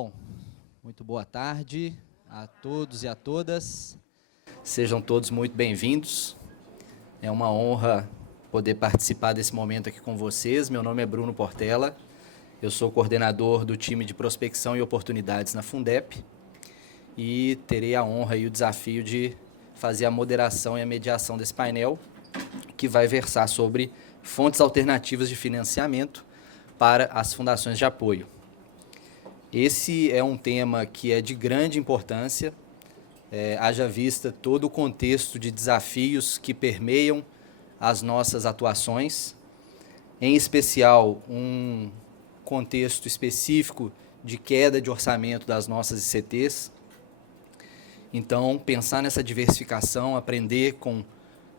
Bom, muito boa tarde a todos e a todas. Sejam todos muito bem-vindos. É uma honra poder participar desse momento aqui com vocês. Meu nome é Bruno Portela. Eu sou coordenador do time de prospecção e oportunidades na Fundep e terei a honra e o desafio de fazer a moderação e a mediação desse painel, que vai versar sobre fontes alternativas de financiamento para as fundações de apoio. Esse é um tema que é de grande importância, haja vista todo o contexto de desafios que permeiam as nossas atuações, em especial um contexto específico de queda de orçamento das nossas ICTs. Então, pensar nessa diversificação, aprender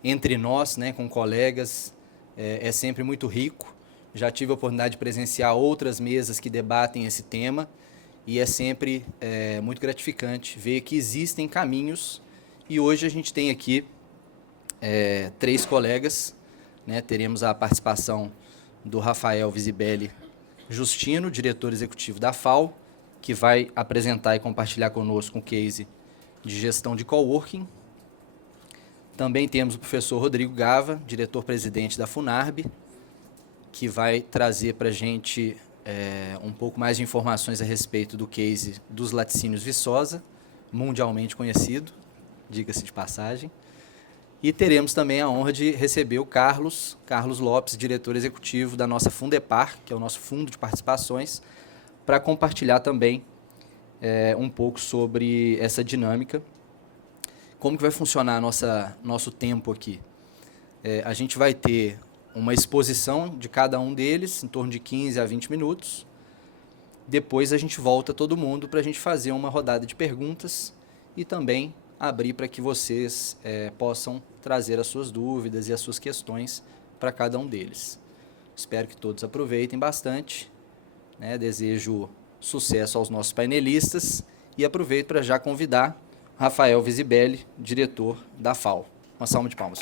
entre nós, com colegas, é sempre muito rico. Já tive a oportunidade de presenciar outras mesas que debatem esse tema e é sempre muito gratificante ver que existem caminhos. E hoje a gente tem aqui 3 colegas, teremos a participação do Rafael Visibelli Justino, diretor executivo da FAO, que vai apresentar e compartilhar conosco um case de gestão de coworking. Também temos o professor Rodrigo Gava, diretor-presidente da Funarb, que vai trazer para a gente um pouco mais de informações a respeito do case dos laticínios Viçosa, mundialmente conhecido, diga-se de passagem. E teremos também a honra de receber o Carlos Lopes, diretor executivo da nossa Fundepar, que é o nosso fundo de participações, para compartilhar também um pouco sobre essa dinâmica. Como que vai funcionar nosso tempo aqui? A gente vai ter uma exposição de cada um deles, em torno de 15 a 20 minutos. Depois a gente volta todo mundo para a gente fazer uma rodada de perguntas e também abrir para que vocês possam trazer as suas dúvidas e as suas questões para cada um deles. Espero que todos aproveitem bastante. Desejo sucesso aos nossos painelistas e aproveito para já convidar Rafael Visibelli, diretor da FAO. Uma salva de palmas.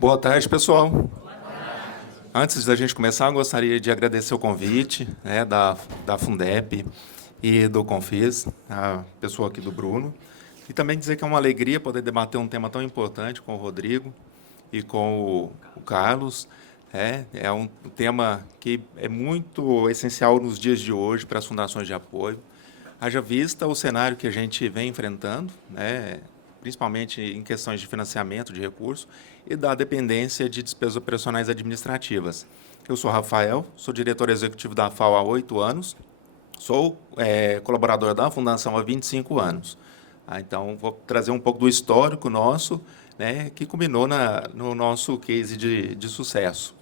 Boa tarde, pessoal. Antes da gente começar, eu gostaria de agradecer o convite da Fundep e do Confis, a pessoa aqui do Bruno, e também dizer que é uma alegria poder debater um tema tão importante com o Rodrigo e com o Carlos. É um tema que é muito essencial nos dias de hoje para as fundações de apoio. Haja vista o cenário que a gente vem enfrentando, principalmente em questões de financiamento de recursos e da dependência de despesas operacionais administrativas. Eu sou Rafael, sou diretor executivo da FAO há 8 anos, sou colaborador da Fundação há 25 anos. Então, vou trazer um pouco do histórico nosso, que culminou no nosso case de sucesso.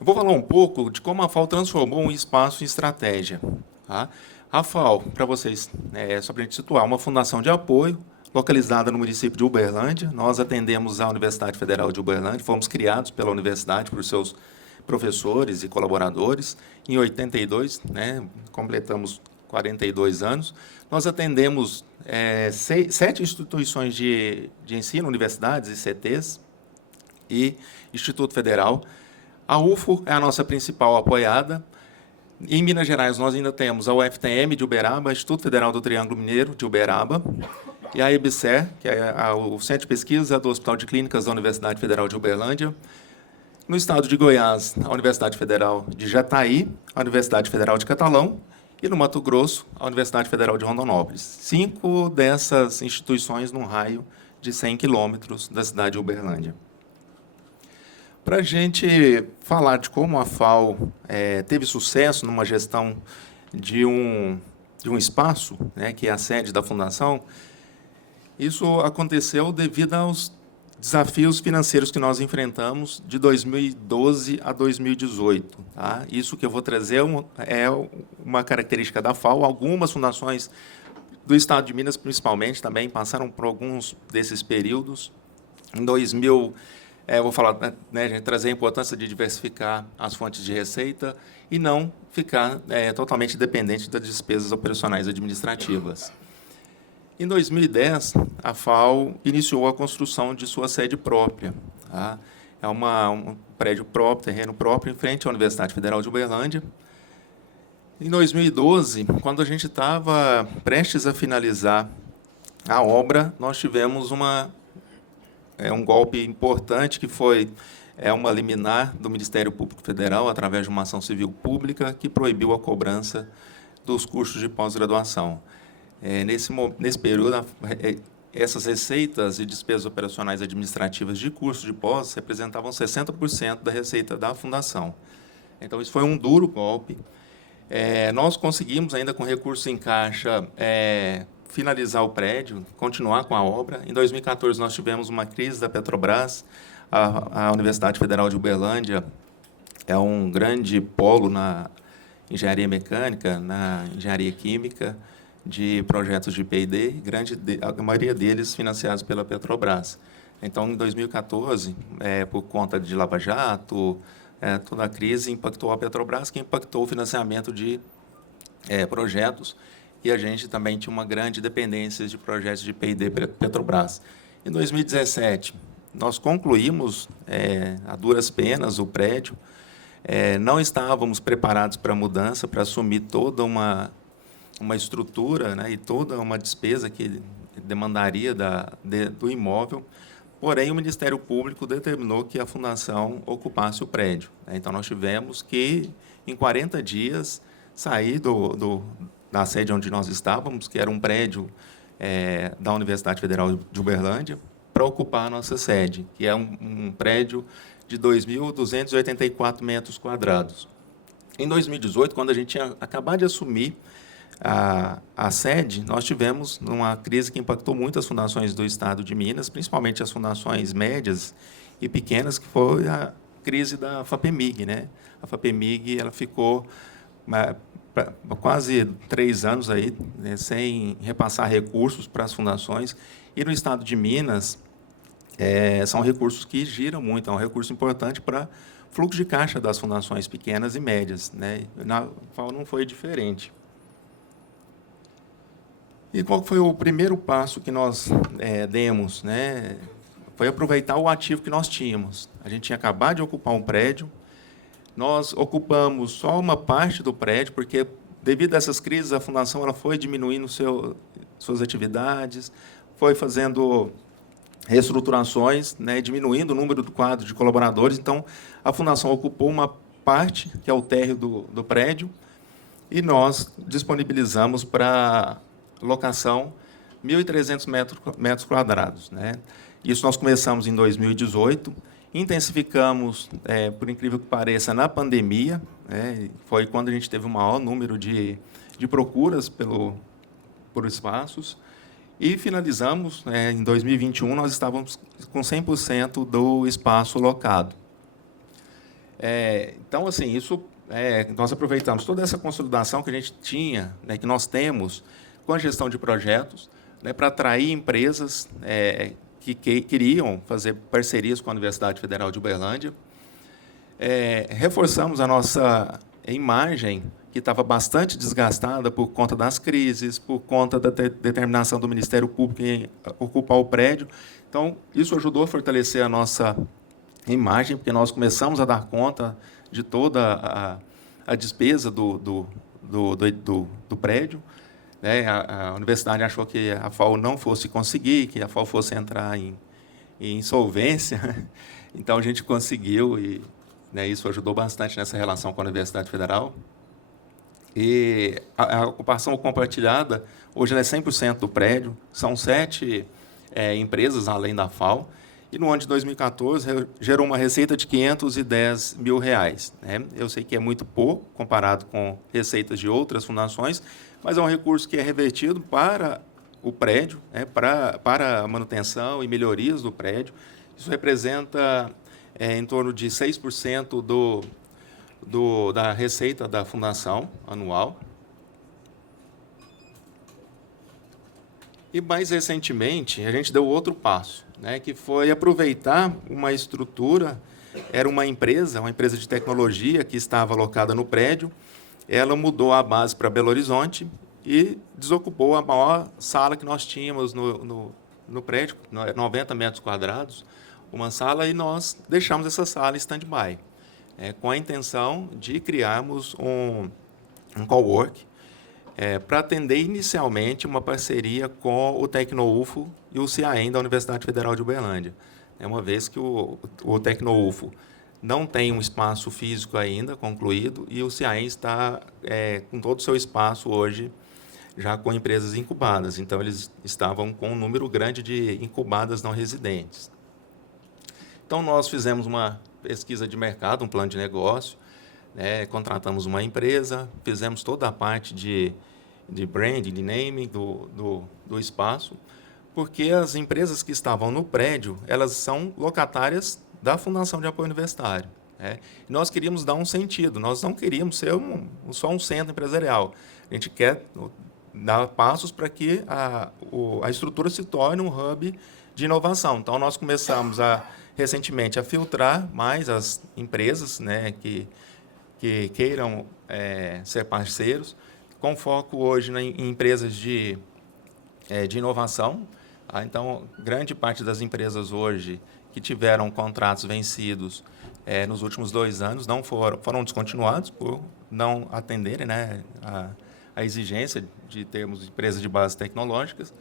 Eu vou falar um pouco de como a FAO transformou um espaço em estratégia. Tá? A FAO, para vocês, só para a gente situar, uma fundação de apoio localizada no município de Uberlândia. Nós atendemos a Universidade Federal de Uberlândia, fomos criados pela universidade, por seus professores e colaboradores. Em 82, completamos 42 anos. Nós atendemos 7 instituições de ensino, universidades, ICTs e Instituto Federal. A UFO é a nossa principal apoiada. Em Minas Gerais, nós ainda temos a UFTM de Uberaba, Instituto Federal do Triângulo Mineiro de Uberaba, e a EBSER, que é o Centro de Pesquisa do Hospital de Clínicas da Universidade Federal de Uberlândia. No estado de Goiás, a Universidade Federal de Jataí, a Universidade Federal de Catalão, e no Mato Grosso, a Universidade Federal de Rondonópolis. 5 dessas instituições num raio de 100 quilômetros da cidade de Uberlândia. Para a gente falar de como a FAO teve sucesso numa gestão de um espaço, que é a sede da Fundação, isso aconteceu devido aos desafios financeiros que nós enfrentamos de 2012 a 2018. Tá? Isso que eu vou trazer é uma característica da FAO. Algumas fundações do Estado de Minas, principalmente, também passaram por alguns desses períodos. Em 2000, vou falar, a gente trazer a importância de diversificar as fontes de receita e não ficar totalmente dependente das despesas operacionais administrativas. Em 2010, a FAO iniciou a construção de sua sede própria. Tá? É um prédio próprio, terreno próprio, em frente à Universidade Federal de Uberlândia. Em 2012, quando a gente estava prestes a finalizar a obra, nós tivemos um golpe importante, que foi uma liminar do Ministério Público Federal, através de uma ação civil pública, que proibiu a cobrança dos custos de pós-graduação. Nesse período, essas receitas e despesas operacionais administrativas de curso de pós representavam 60% da receita da fundação. Então, isso foi um duro golpe. Nós conseguimos, ainda com recurso em caixa, finalizar o prédio, continuar com a obra. Em 2014, nós tivemos uma crise da Petrobras. A Universidade Federal de Uberlândia é um grande polo na engenharia mecânica, na engenharia química, de projetos de P&D, a maioria deles financiados pela Petrobras. Então, em 2014, por conta de Lava Jato, toda a crise impactou a Petrobras, que impactou o financiamento de projetos, e a gente também tinha uma grande dependência de projetos de P&D Petrobras. Em 2017, nós concluímos, a duras penas, o prédio. Não estávamos preparados para a mudança, para assumir toda uma estrutura, né, e toda uma despesa que demandaria do imóvel. Porém, o Ministério Público determinou que a fundação ocupasse o prédio. Então, nós tivemos que, em 40 dias, sair da sede onde nós estávamos, que era um prédio da Universidade Federal de Uberlândia, para ocupar a nossa sede, que é um prédio de 2.284 metros quadrados. Em 2018, quando a gente tinha acabado de assumir a sede, nós tivemos uma crise que impactou muito as fundações do Estado de Minas, principalmente as fundações médias e pequenas, que foi a crise da FAPEMIG, né? A FAPEMIG, ela ficou quase 3 anos aí, né, sem repassar recursos para as fundações. E no Estado de Minas, são recursos que giram muito, é um recurso importante para fluxo de caixa das fundações pequenas e médias, né? Na FAO não foi diferente. E qual foi o primeiro passo que nós demos, né? Foi aproveitar o ativo que nós tínhamos. A gente tinha acabado de ocupar um prédio, nós ocupamos só uma parte do prédio, porque, devido a essas crises, a fundação ela foi diminuindo suas atividades, foi fazendo reestruturações, né, diminuindo o número do quadro de colaboradores. Então, a fundação ocupou uma parte, que é o térreo do prédio, e nós disponibilizamos para locação 1.300 metros quadrados, né? Isso nós começamos em 2018, intensificamos, por incrível que pareça, na pandemia, né? Foi quando a gente teve o maior número de procuras por espaços, e finalizamos, em 2021, nós estávamos com 100% do espaço locado. Então, assim, nós aproveitamos toda essa consolidação que a gente tinha, né, que nós temos com a gestão de projetos, né, para atrair empresas que queriam fazer parcerias com a Universidade Federal de Uberlândia. Reforçamos a nossa imagem, que estava bastante desgastada por conta das crises, por conta da determinação do Ministério Público em ocupar o prédio. Então, isso ajudou a fortalecer a nossa imagem, porque nós começamos a dar conta de toda a despesa do prédio. A universidade achou que a FAO não fosse conseguir, que a FAO fosse entrar em insolvência. Então, a gente conseguiu, e isso ajudou bastante nessa relação com a Universidade Federal. E a ocupação compartilhada, hoje ela é 100% do prédio, são 7 empresas além da FAO, e no ano de 2014 gerou uma receita de R$ 510 mil. Né? Eu sei que é muito pouco, comparado com receitas de outras fundações, mas é um recurso que é revertido para o prédio, para a manutenção e melhorias do prédio. Isso representa em torno de 6% da receita da fundação anual. E, mais recentemente, a gente deu outro passo, né, que foi aproveitar uma estrutura. Era uma empresa de tecnologia que estava alocada no prédio. Ela mudou a base para Belo Horizonte e desocupou a maior sala que nós tínhamos no prédio, 90 metros quadrados, uma sala e nós deixamos essa sala em stand-by, com a intenção de criarmos um cowork para atender inicialmente uma parceria com o TecnoUFO e o CIAEM da Universidade Federal de Uberlândia. Uma vez que o TecnoUFO não tem um espaço físico ainda concluído e o CIAEM está com todo o seu espaço hoje já com empresas incubadas. Então, eles estavam com um número grande de incubadas não residentes. Então, nós fizemos uma pesquisa de mercado, um plano de negócio, contratamos uma empresa, fizemos toda a parte de branding, de naming do espaço, porque as empresas que estavam no prédio, elas são locatárias da Fundação de Apoio Universitário. Nós queríamos dar um sentido, nós não queríamos ser só um centro empresarial. A gente quer dar passos para que a estrutura se torne um hub de inovação. Então, nós começamos recentemente a filtrar mais as empresas que queiram ser parceiros, com foco hoje em empresas de inovação. Então, grande parte das empresas hoje que tiveram contratos vencidos nos últimos 2 anos não foram descontinuados por não atenderem a exigência de termos empresas de base tecnológicas.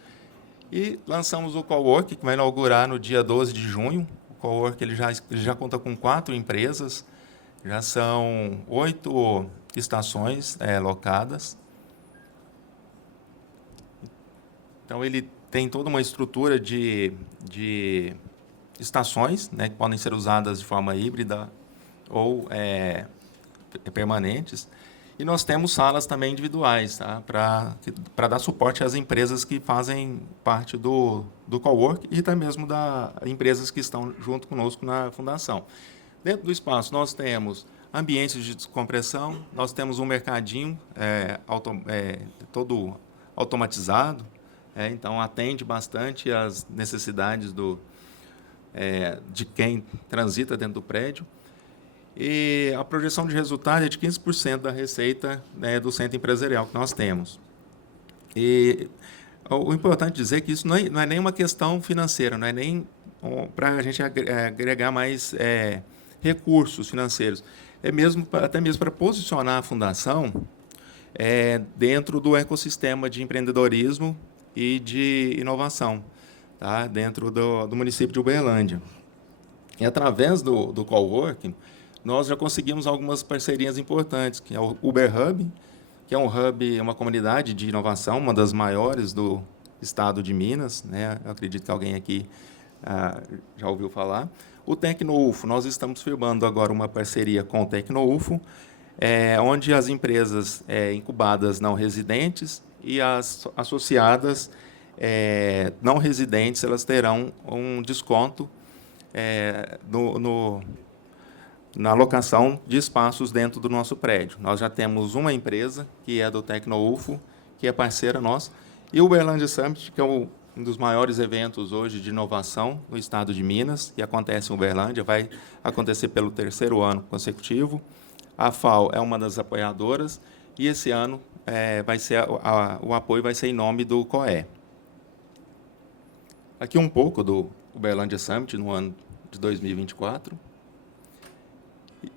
E lançamos o Cowork, que vai inaugurar no dia 12 de junho. O Cowork ele já conta com 4 empresas, já são 8 estações locadas. Então, ele tem toda uma estrutura de estações, que podem ser usadas de forma híbrida ou permanentes. E nós temos salas também individuais, para dar suporte às empresas que fazem parte do Cowork e até mesmo das empresas que estão junto conosco na fundação. Dentro do espaço, nós temos ambientes de descompressão, nós temos um mercadinho todo automatizado, então atende bastante às necessidades de quem transita dentro do prédio. E a projeção de resultado é de 15% da receita do centro empresarial que nós temos. E o importante dizer que isso não é nem uma questão financeira, não é nem para a gente agregar mais recursos financeiros, até mesmo para posicionar a fundação dentro do ecossistema de empreendedorismo e de inovação, dentro do município de Uberlândia. E através do Coworking, nós já conseguimos algumas parcerias importantes, que é o Uber Hub, que é um hub, uma comunidade de inovação, uma das maiores do estado de Minas, Eu acredito que alguém aqui já ouviu falar. O TecnoUFO, nós estamos firmando agora uma parceria com o TecnoUFO, onde as empresas incubadas não residentes e as associadas não residentes, elas terão um desconto na alocação de espaços dentro do nosso prédio. Nós já temos uma empresa, que é do TecnoUFO, que é parceira nossa, e o Uberlândia Summit, que é um dos maiores eventos hoje de inovação no estado de Minas, que acontece em Uberlândia, vai acontecer pelo 3º ano consecutivo. A FAO é uma das apoiadoras, e esse ano o apoio vai ser em nome do COE. Aqui um pouco do Uberlândia Summit no ano de 2024.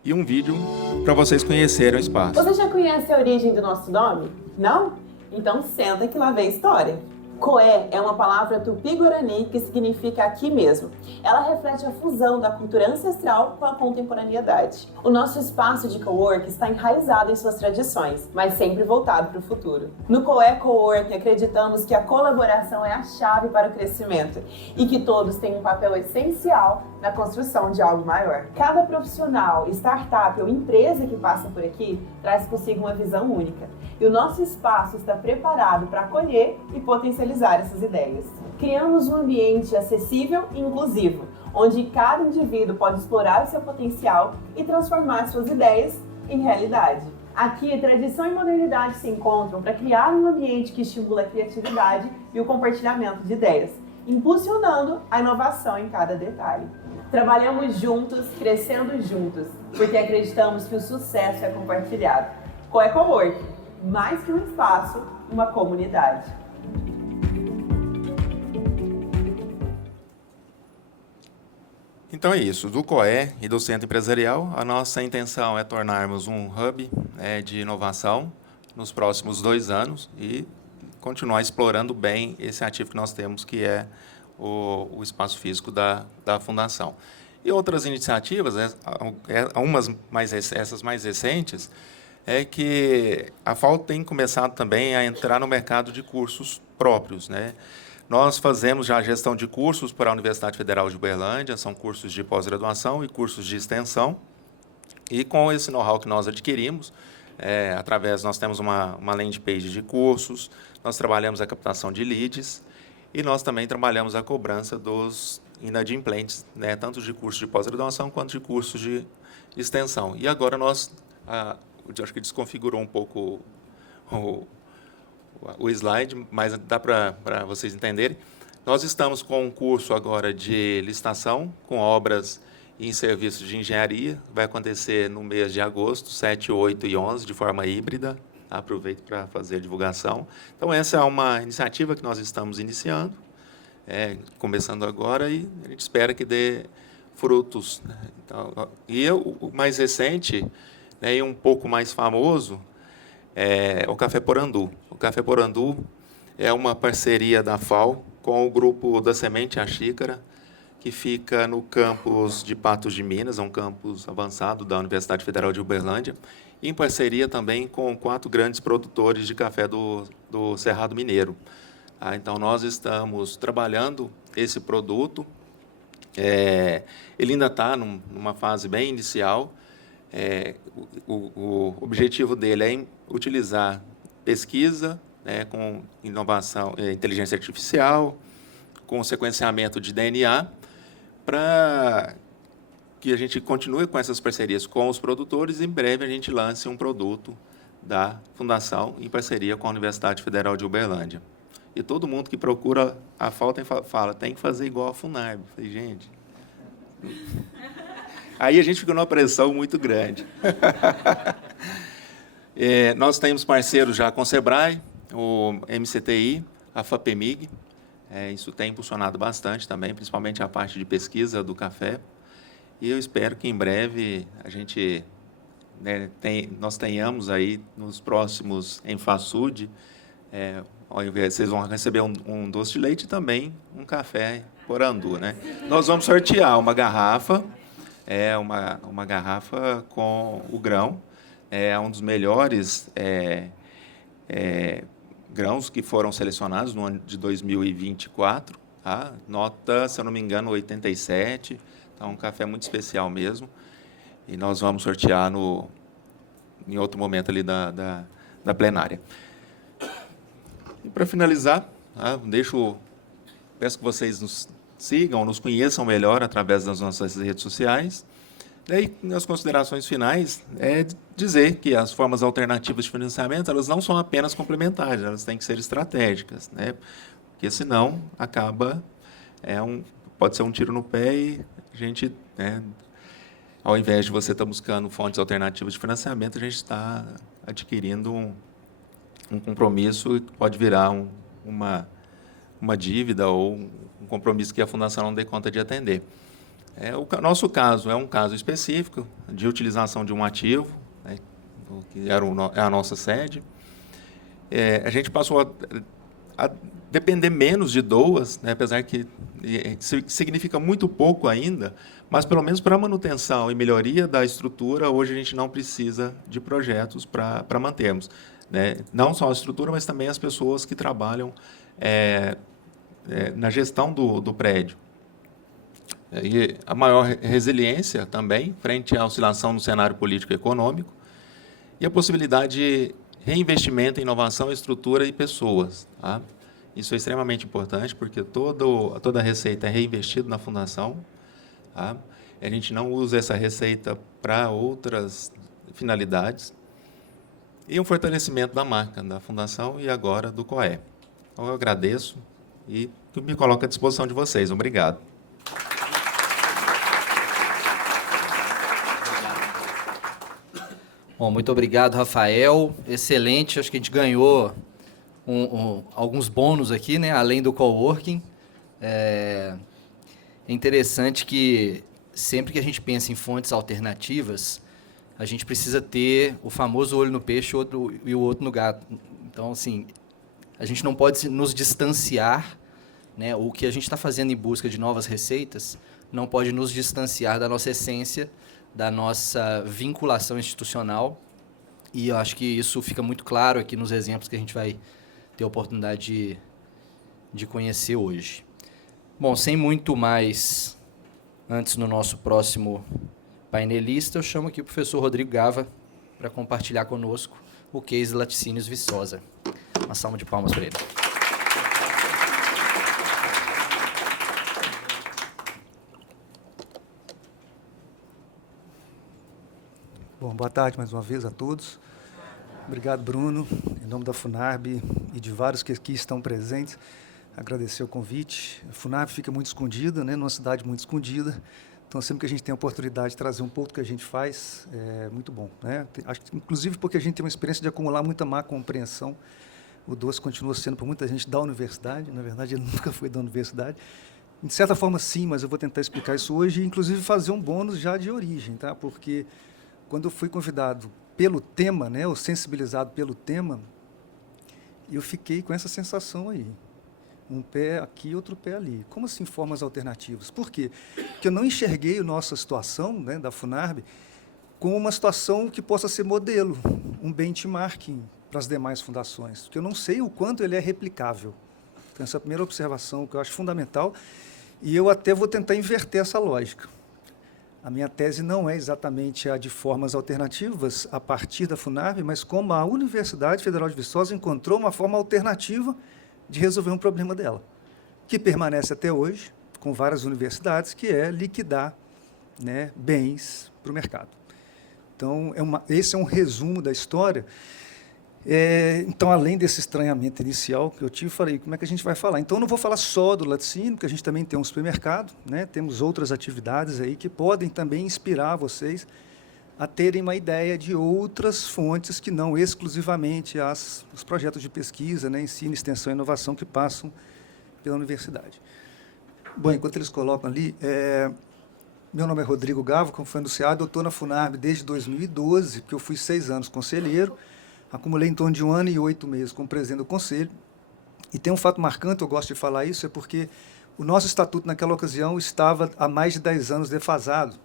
E um vídeo para vocês conhecerem o espaço. Você já conhece a origem do nosso nome? Não? Então senta que lá vem a história. Coé é uma palavra tupi-guarani que significa aqui mesmo. Ela reflete a fusão da cultura ancestral com a contemporaneidade. O nosso espaço de cowork está enraizado em suas tradições, mas sempre voltado para o futuro. No Coé Cowork acreditamos que a colaboração é a chave para o crescimento e que todos têm um papel essencial na construção de algo maior. Cada profissional, startup ou empresa que passa por aqui traz consigo uma visão única. E o nosso espaço está preparado para acolher e potencializar essas ideias. Criamos um ambiente acessível e inclusivo, onde cada indivíduo pode explorar o seu potencial e transformar suas ideias em realidade. Aqui, tradição e modernidade se encontram para criar um ambiente que estimula a criatividade e o compartilhamento de ideias, impulsionando a inovação em cada detalhe. Trabalhamos juntos, crescendo juntos, porque acreditamos que o sucesso é compartilhado. Coé Cowork, mais que um espaço, uma comunidade. Então é isso, do COE e do Centro Empresarial, a nossa intenção é tornarmos um hub de inovação nos próximos 2 anos e continuar explorando bem esse ativo que nós temos, que é o espaço físico da Fundação. E outras iniciativas, essas mais recentes, é que a FAO tem começado também a entrar no mercado de cursos próprios, né? Nós fazemos já a gestão de cursos para a Universidade Federal de Uberlândia, são cursos de pós-graduação e cursos de extensão. E com esse know-how que nós adquirimos, nós temos uma landing page de cursos, nós trabalhamos a captação de leads e nós também trabalhamos a cobrança dos inadimplentes, né, tanto de cursos de pós-graduação quanto de cursos de extensão. E agora eu acho que desconfigurou um pouco o slide, mas dá para vocês entenderem. Nós estamos com um curso agora de licitação, com obras em serviços de engenharia. Vai acontecer no mês de agosto, 7, 8 e 11, de forma híbrida. Aproveito para fazer a divulgação. Então, essa é uma iniciativa que nós estamos iniciando, começando agora, e a gente espera que dê frutos, né? Então, o mais recente, né, e um pouco mais famoso, é o Café Porandu. O Café Porandu é uma parceria da FAO com o grupo da Semente à Xícara, que fica no campus de Patos de Minas, é um campus avançado da Universidade Federal de Uberlândia, em parceria também com 4 grandes produtores de café do Cerrado Mineiro. Então, nós estamos trabalhando esse produto. Ele ainda está numa fase bem inicial. O objetivo dele é utilizar pesquisa, né, com inovação, inteligência artificial, com sequenciamento de DNA, para que a gente continue com essas parcerias com os produtores e, em breve, a gente lance um produto da Fundação em parceria com a Universidade Federal de Uberlândia. E todo mundo que procura a FAO fala, tem que fazer igual a FUNARB. Eu falei, gente... Aí a gente fica numa pressão muito grande. Nós temos parceiros já com o SEBRAE, o MCTI, a FAPEMIG. Isso tem impulsionado bastante também, principalmente a parte de pesquisa do café. E eu espero que em breve a gente, né, nós tenhamos aí nos próximos Enfasud, ao invés, vocês vão receber um doce de leite e também um café Porandu, né? Nós vamos sortear uma garrafa, uma garrafa com o grão, um dos melhores grãos que foram selecionados no ano de 2024, tá? Nota, se eu não me engano, 87. Então, um café muito especial mesmo. E nós vamos sortear em outro momento ali da plenária. E, para finalizar, peço que vocês nos sigam, nos conheçam melhor através das nossas redes sociais. Daí, nas considerações finais, dizer que as formas alternativas de financiamento, elas não são apenas complementares, elas têm que ser estratégicas, né? Porque, senão, pode ser um tiro no pé e a gente, né, ao invés de você estar buscando fontes alternativas de financiamento, a gente está adquirindo um compromisso que pode virar uma dívida ou um compromisso que a Fundação não dê conta de atender. O nosso caso é um caso específico de utilização de um ativo, né, que é a nossa sede. A gente passou a depender menos de DOAs, né, apesar que significa muito pouco ainda, mas, pelo menos para a manutenção e melhoria da estrutura, hoje a gente não precisa de projetos para mantermos, né? Não só a estrutura, mas também as pessoas que trabalham na gestão do prédio. E a maior resiliência também, frente à oscilação no cenário político e econômico, e a possibilidade de reinvestimento em inovação, estrutura e pessoas, tá? Isso é extremamente importante, porque toda a receita é reinvestida na Fundação, tá? A gente não usa essa receita para outras finalidades. E um fortalecimento da marca da Fundação e agora do COE. Então, eu agradeço e me coloco à disposição de vocês. Obrigado. Bom, muito obrigado, Rafael. Excelente. Acho que a gente ganhou alguns bônus aqui, né? Além do coworking. É interessante que sempre que a gente pensa em fontes alternativas, a gente precisa ter o famoso olho no peixe e o outro no gato. Então, assim, a gente não pode nos distanciar, né? O que a gente está fazendo em busca de novas receitas não pode nos distanciar da nossa essência, da nossa vinculação institucional. E eu acho que isso fica muito claro aqui nos exemplos que a gente vai ter a oportunidade de conhecer hoje. Bom, sem muito mais, antes no nosso próximo painelista, eu chamo aqui o professor Rodrigo Gava para compartilhar conosco o case Laticínios Viçosa. Uma salva de palmas para ele. Bom, boa tarde mais uma vez a todos. Obrigado, Bruno, em nome da FUNARB e de vários que aqui estão presentes. Agradecer o convite. A FUNARB fica muito escondida, né, numa cidade muito escondida. Então, sempre que a gente tem a oportunidade de trazer um pouco do que a gente faz, é muito bom, né? Acho que, inclusive porque a gente tem uma experiência de acumular muita má compreensão. O doce continua sendo para muita gente da universidade. Na verdade, ele nunca foi da universidade. De certa forma, sim, mas eu vou tentar explicar isso hoje e, inclusive, fazer um bônus já de origem, tá? Porque quando eu fui convidado pelo tema, né, ou sensibilizado pelo tema, eu fiquei com essa sensação aí. Um pé aqui, outro pé ali. Como assim formas alternativas? Por quê? Porque eu não enxerguei a nossa situação, né, da FUNARB como uma situação que possa ser modelo, um benchmarking para as demais fundações, porque eu não sei o quanto ele é replicável. Então, essa é a primeira observação que eu acho fundamental, e eu até vou tentar inverter essa lógica. A minha tese não é exatamente a de formas alternativas a partir da FUNARB, mas como a Universidade Federal de Viçosa encontrou uma forma alternativa de resolver um problema dela, que permanece até hoje, com várias universidades, que é liquidar, né, bens para o mercado. Então, esse é um resumo da história. Então, além desse estranhamento inicial que eu tive, falei, como é que a gente vai falar? Então, eu não vou falar só do laticínio, porque a gente também tem um supermercado, né? Temos outras atividades aí que podem também inspirar vocês a terem uma ideia de outras fontes que não exclusivamente os projetos de pesquisa, né, ensino, extensão e inovação que passam pela universidade. Bom, enquanto eles colocam ali, meu nome é Rodrigo Gava, como foi anunciado, eu estou na FUNARB desde 2012, porque eu fui 6 anos conselheiro, acumulei em torno de 1 ano e 8 meses como presidente do conselho, e tem um fato marcante, eu gosto de falar isso, é porque o nosso estatuto naquela ocasião estava há mais de 10 anos defasado.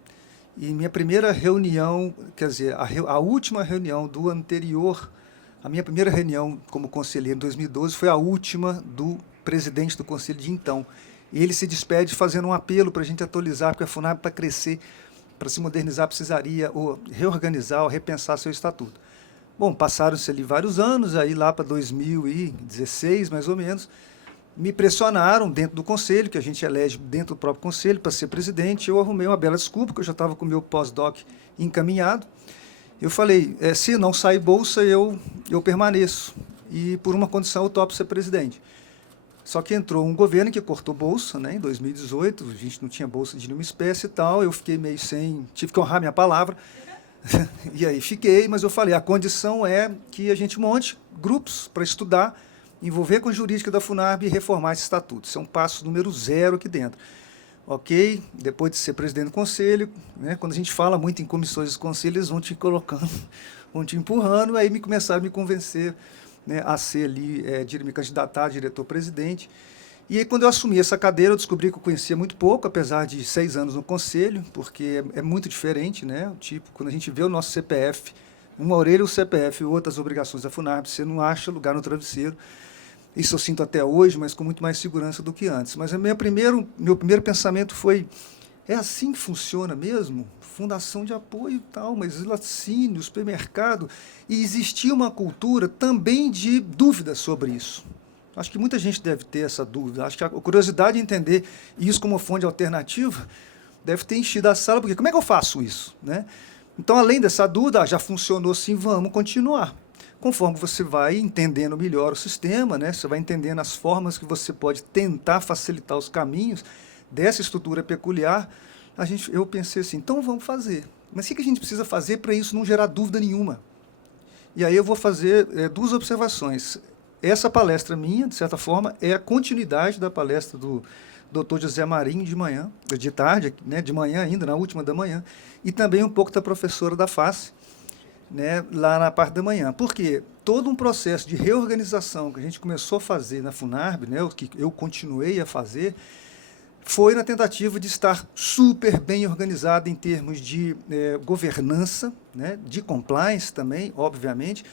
E minha primeira reunião, quer dizer, a última reunião do anterior, a minha primeira reunião como conselheiro em 2012 foi a última do presidente do conselho de então. E ele se despede fazendo um apelo para a gente atualizar, porque a FUNARB, para crescer, para se modernizar, precisaria ou reorganizar ou repensar seu estatuto. Bom, passaram-se ali vários anos, aí lá para 2016, mais ou menos, me pressionaram dentro do conselho, que a gente elege dentro do próprio conselho, para ser presidente. Eu arrumei uma bela desculpa, que eu já estava com o meu pós-doc encaminhado. Eu falei, se não sair bolsa, eu permaneço. E por uma condição eu topo ser presidente. Só que entrou um governo que cortou bolsa, né, em 2018, a gente não tinha bolsa de nenhuma espécie e tal, eu fiquei meio tive que honrar minha palavra. E aí fiquei, mas eu falei, a condição é que a gente monte grupos para estudar, envolver com a jurídica da FUNARB e reformar esse estatuto. Isso é um passo número 0 aqui dentro. Ok? Depois de ser presidente do conselho, né, quando a gente fala muito em comissões dos conselhos, eles vão te colocando, vão te empurrando, aí começaram a me convencer, né, a ser ali, me candidatar a diretor-presidente. E aí, quando eu assumi essa cadeira, eu descobri que eu conhecia muito pouco, apesar de 6 anos no conselho, porque é muito diferente, né? Tipo, quando a gente vê o nosso CPF, uma orelha o CPF e outras obrigações da FUNARB, você não acha lugar no travesseiro. Isso eu sinto até hoje, mas com muito mais segurança do que antes. Mas meu primeiro pensamento foi, é assim que funciona mesmo? Fundação de apoio e tal, mas laticínio, supermercado. E existia uma cultura também de dúvidas sobre isso. Acho que muita gente deve ter essa dúvida. Acho que a curiosidade de entender isso como fonte alternativa deve ter enchido a sala, porque como é que eu faço isso, né? Então, além dessa dúvida, já funcionou sim, vamos continuar. Conforme você vai entendendo melhor o sistema, né, você vai entendendo as formas que você pode tentar facilitar os caminhos dessa estrutura peculiar, eu pensei assim, então vamos fazer. Mas o que a gente precisa fazer para isso não gerar dúvida nenhuma? E aí eu vou fazer 2 observações. Essa palestra minha, de certa forma, é a continuidade da palestra do Dr. José Marinho de manhã, de tarde, né, de manhã ainda, na última da manhã, e também um pouco da professora da face, né, lá na parte da manhã. Por quê? Todo um processo de reorganização que a gente começou a fazer na Funarb, né, o que eu continuei a fazer, foi na tentativa de estar super bem organizado em termos de governança, né, de compliance também, obviamente,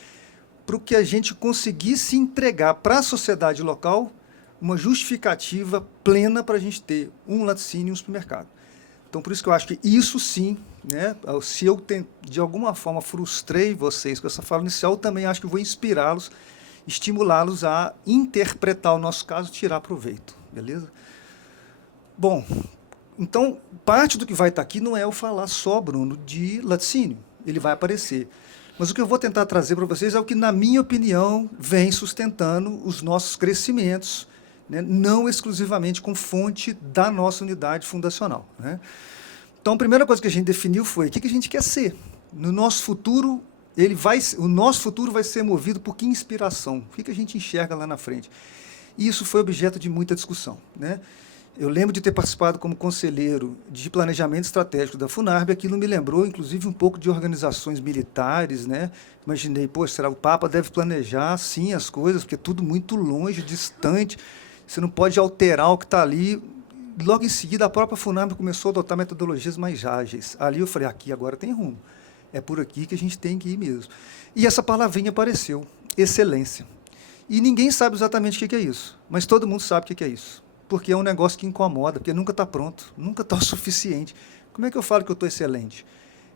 para que a gente conseguisse entregar para a sociedade local uma justificativa plena para a gente ter um laticínio e um supermercado. Então, por isso que eu acho que isso sim, né, se eu de alguma forma frustrei vocês com essa fala inicial, eu também acho que vou inspirá-los, estimulá-los a interpretar o nosso caso e tirar proveito, beleza? Bom, então, parte do que vai estar aqui não é eu falar só, Bruno, de laticínio, ele vai aparecer. Mas o que eu vou tentar trazer para vocês é o que, na minha opinião, vem sustentando os nossos crescimentos, né, não exclusivamente com fonte da nossa unidade fundacional, né? Então, a primeira coisa que a gente definiu foi o que a gente quer ser. No nosso futuro, o nosso futuro vai ser movido por que inspiração? O que a gente enxerga lá na frente? E isso foi objeto de muita discussão, né? Eu lembro de ter participado como conselheiro de planejamento estratégico da Funarb, aquilo me lembrou, inclusive, um pouco de organizações militares, né? Imaginei, será que o Papa deve planejar, sim, as coisas, porque é tudo muito longe, distante, você não pode alterar o que está ali. Logo em seguida, a própria Funarb começou a adotar metodologias mais ágeis. Ali eu falei, aqui agora tem rumo. É por aqui que a gente tem que ir mesmo. E essa palavrinha apareceu, excelência. E ninguém sabe exatamente o que é isso, mas todo mundo sabe o que é isso. Porque é um negócio que incomoda, porque nunca está pronto, nunca está o suficiente. Como é que eu falo que eu estou excelente?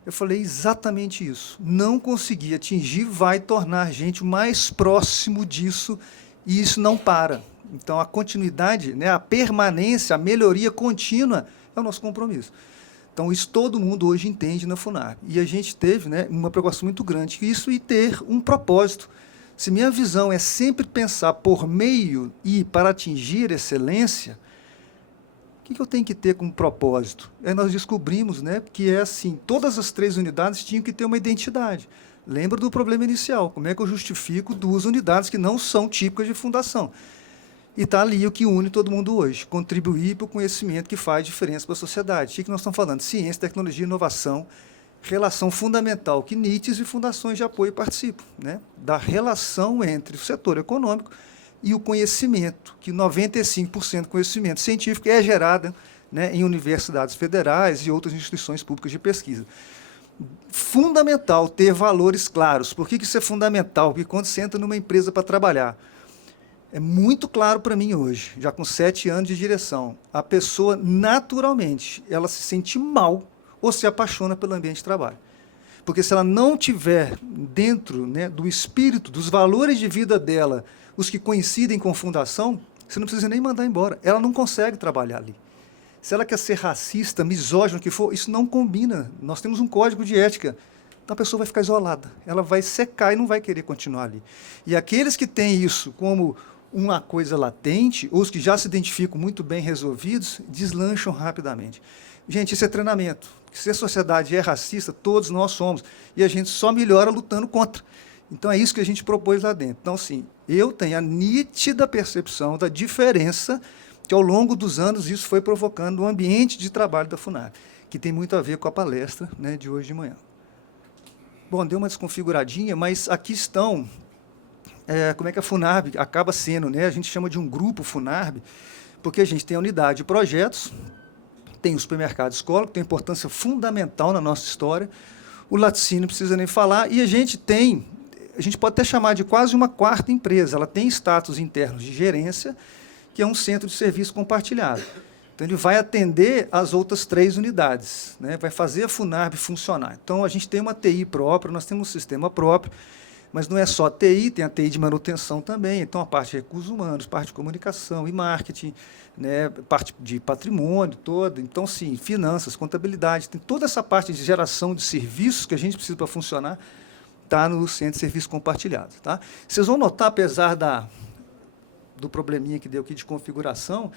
Eu falei exatamente isso. Não conseguir atingir vai tornar a gente mais próximo disso, e isso não para. Então, a continuidade, né, a permanência, a melhoria contínua é o nosso compromisso. Então, isso todo mundo hoje entende na Funarb. E a gente teve, né, uma preocupação muito grande com isso e ter um propósito. Se minha visão é sempre pensar por meio e para atingir excelência, o que eu tenho que ter como propósito? Nós descobrimos, né, que é assim, todas as 3 unidades tinham que ter uma identidade. Lembra do problema inicial, como é que eu justifico 2 unidades que não são típicas de fundação? E está ali o que une todo mundo hoje, contribuir para o conhecimento que faz diferença para a sociedade. O que nós estamos falando? Ciência, tecnologia e inovação, relação fundamental que NITs e fundações de apoio participam, né? Da relação entre o setor econômico e o conhecimento, que 95% do conhecimento científico é gerado, né, em universidades federais e outras instituições públicas de pesquisa. Fundamental ter valores claros. Por que isso é fundamental? Porque quando você entra numa empresa para trabalhar, é muito claro para mim hoje, já com 7 anos de direção, a pessoa naturalmente ela se sente mal ou se apaixona pelo ambiente de trabalho. Porque se ela não tiver dentro, né, do espírito, dos valores de vida dela, os que coincidem com a fundação, você não precisa nem mandar embora. Ela não consegue trabalhar ali. Se ela quer ser racista, misógino, o que for, isso não combina. Nós temos um código de ética. Então a pessoa vai ficar isolada. Ela vai secar e não vai querer continuar ali. E aqueles que têm isso como uma coisa latente, ou os que já se identificam muito bem resolvidos, deslancham rapidamente. Gente, isso é treinamento. Se a sociedade é racista, todos nós somos. E a gente só melhora lutando contra. Então, é isso que a gente propôs lá dentro. Então, sim, eu tenho a nítida percepção da diferença que, ao longo dos anos, isso foi provocando no ambiente de trabalho da Funarb, que tem muito a ver com a palestra, né, de hoje de manhã. Bom, deu uma desconfiguradinha, mas aqui estão como é que a Funarb acaba sendo, né? A gente chama de um grupo Funarb, porque a gente tem a unidade de projetos, tem o supermercado escola, que tem importância fundamental na nossa história, o laticínio não precisa nem falar, e a gente pode até chamar de quase uma 4ª empresa, ela tem status internos de gerência, que é um centro de serviço compartilhado. Então, ele vai atender as outras 3 unidades, né? Vai fazer a Funarb funcionar. Então, a gente tem uma TI própria, nós temos um sistema próprio, mas não é só TI, tem a TI de manutenção também, então a parte de recursos humanos, parte de comunicação e marketing, né, parte de patrimônio toda, então, sim, finanças, contabilidade, tem toda essa parte de geração de serviços que a gente precisa para funcionar, está no Centro de Serviços Compartilhados. Tá? Vocês vão notar, apesar do probleminha que deu aqui de configuração,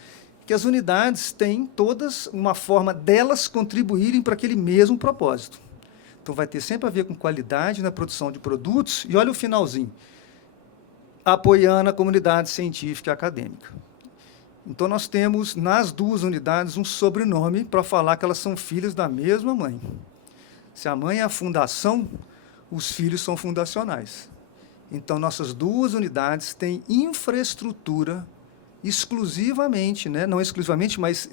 que as unidades têm todas uma forma delas contribuírem para aquele mesmo propósito. Então, vai ter sempre a ver com qualidade na produção de produtos. E olha o finalzinho. Apoiando a comunidade científica e acadêmica. Então, nós temos, nas duas unidades, um sobrenome para falar que elas são filhas da mesma mãe. Se a mãe é a fundação, os filhos são fundacionais. Então, nossas duas unidades têm infraestrutura exclusivamente, né, não exclusivamente, mas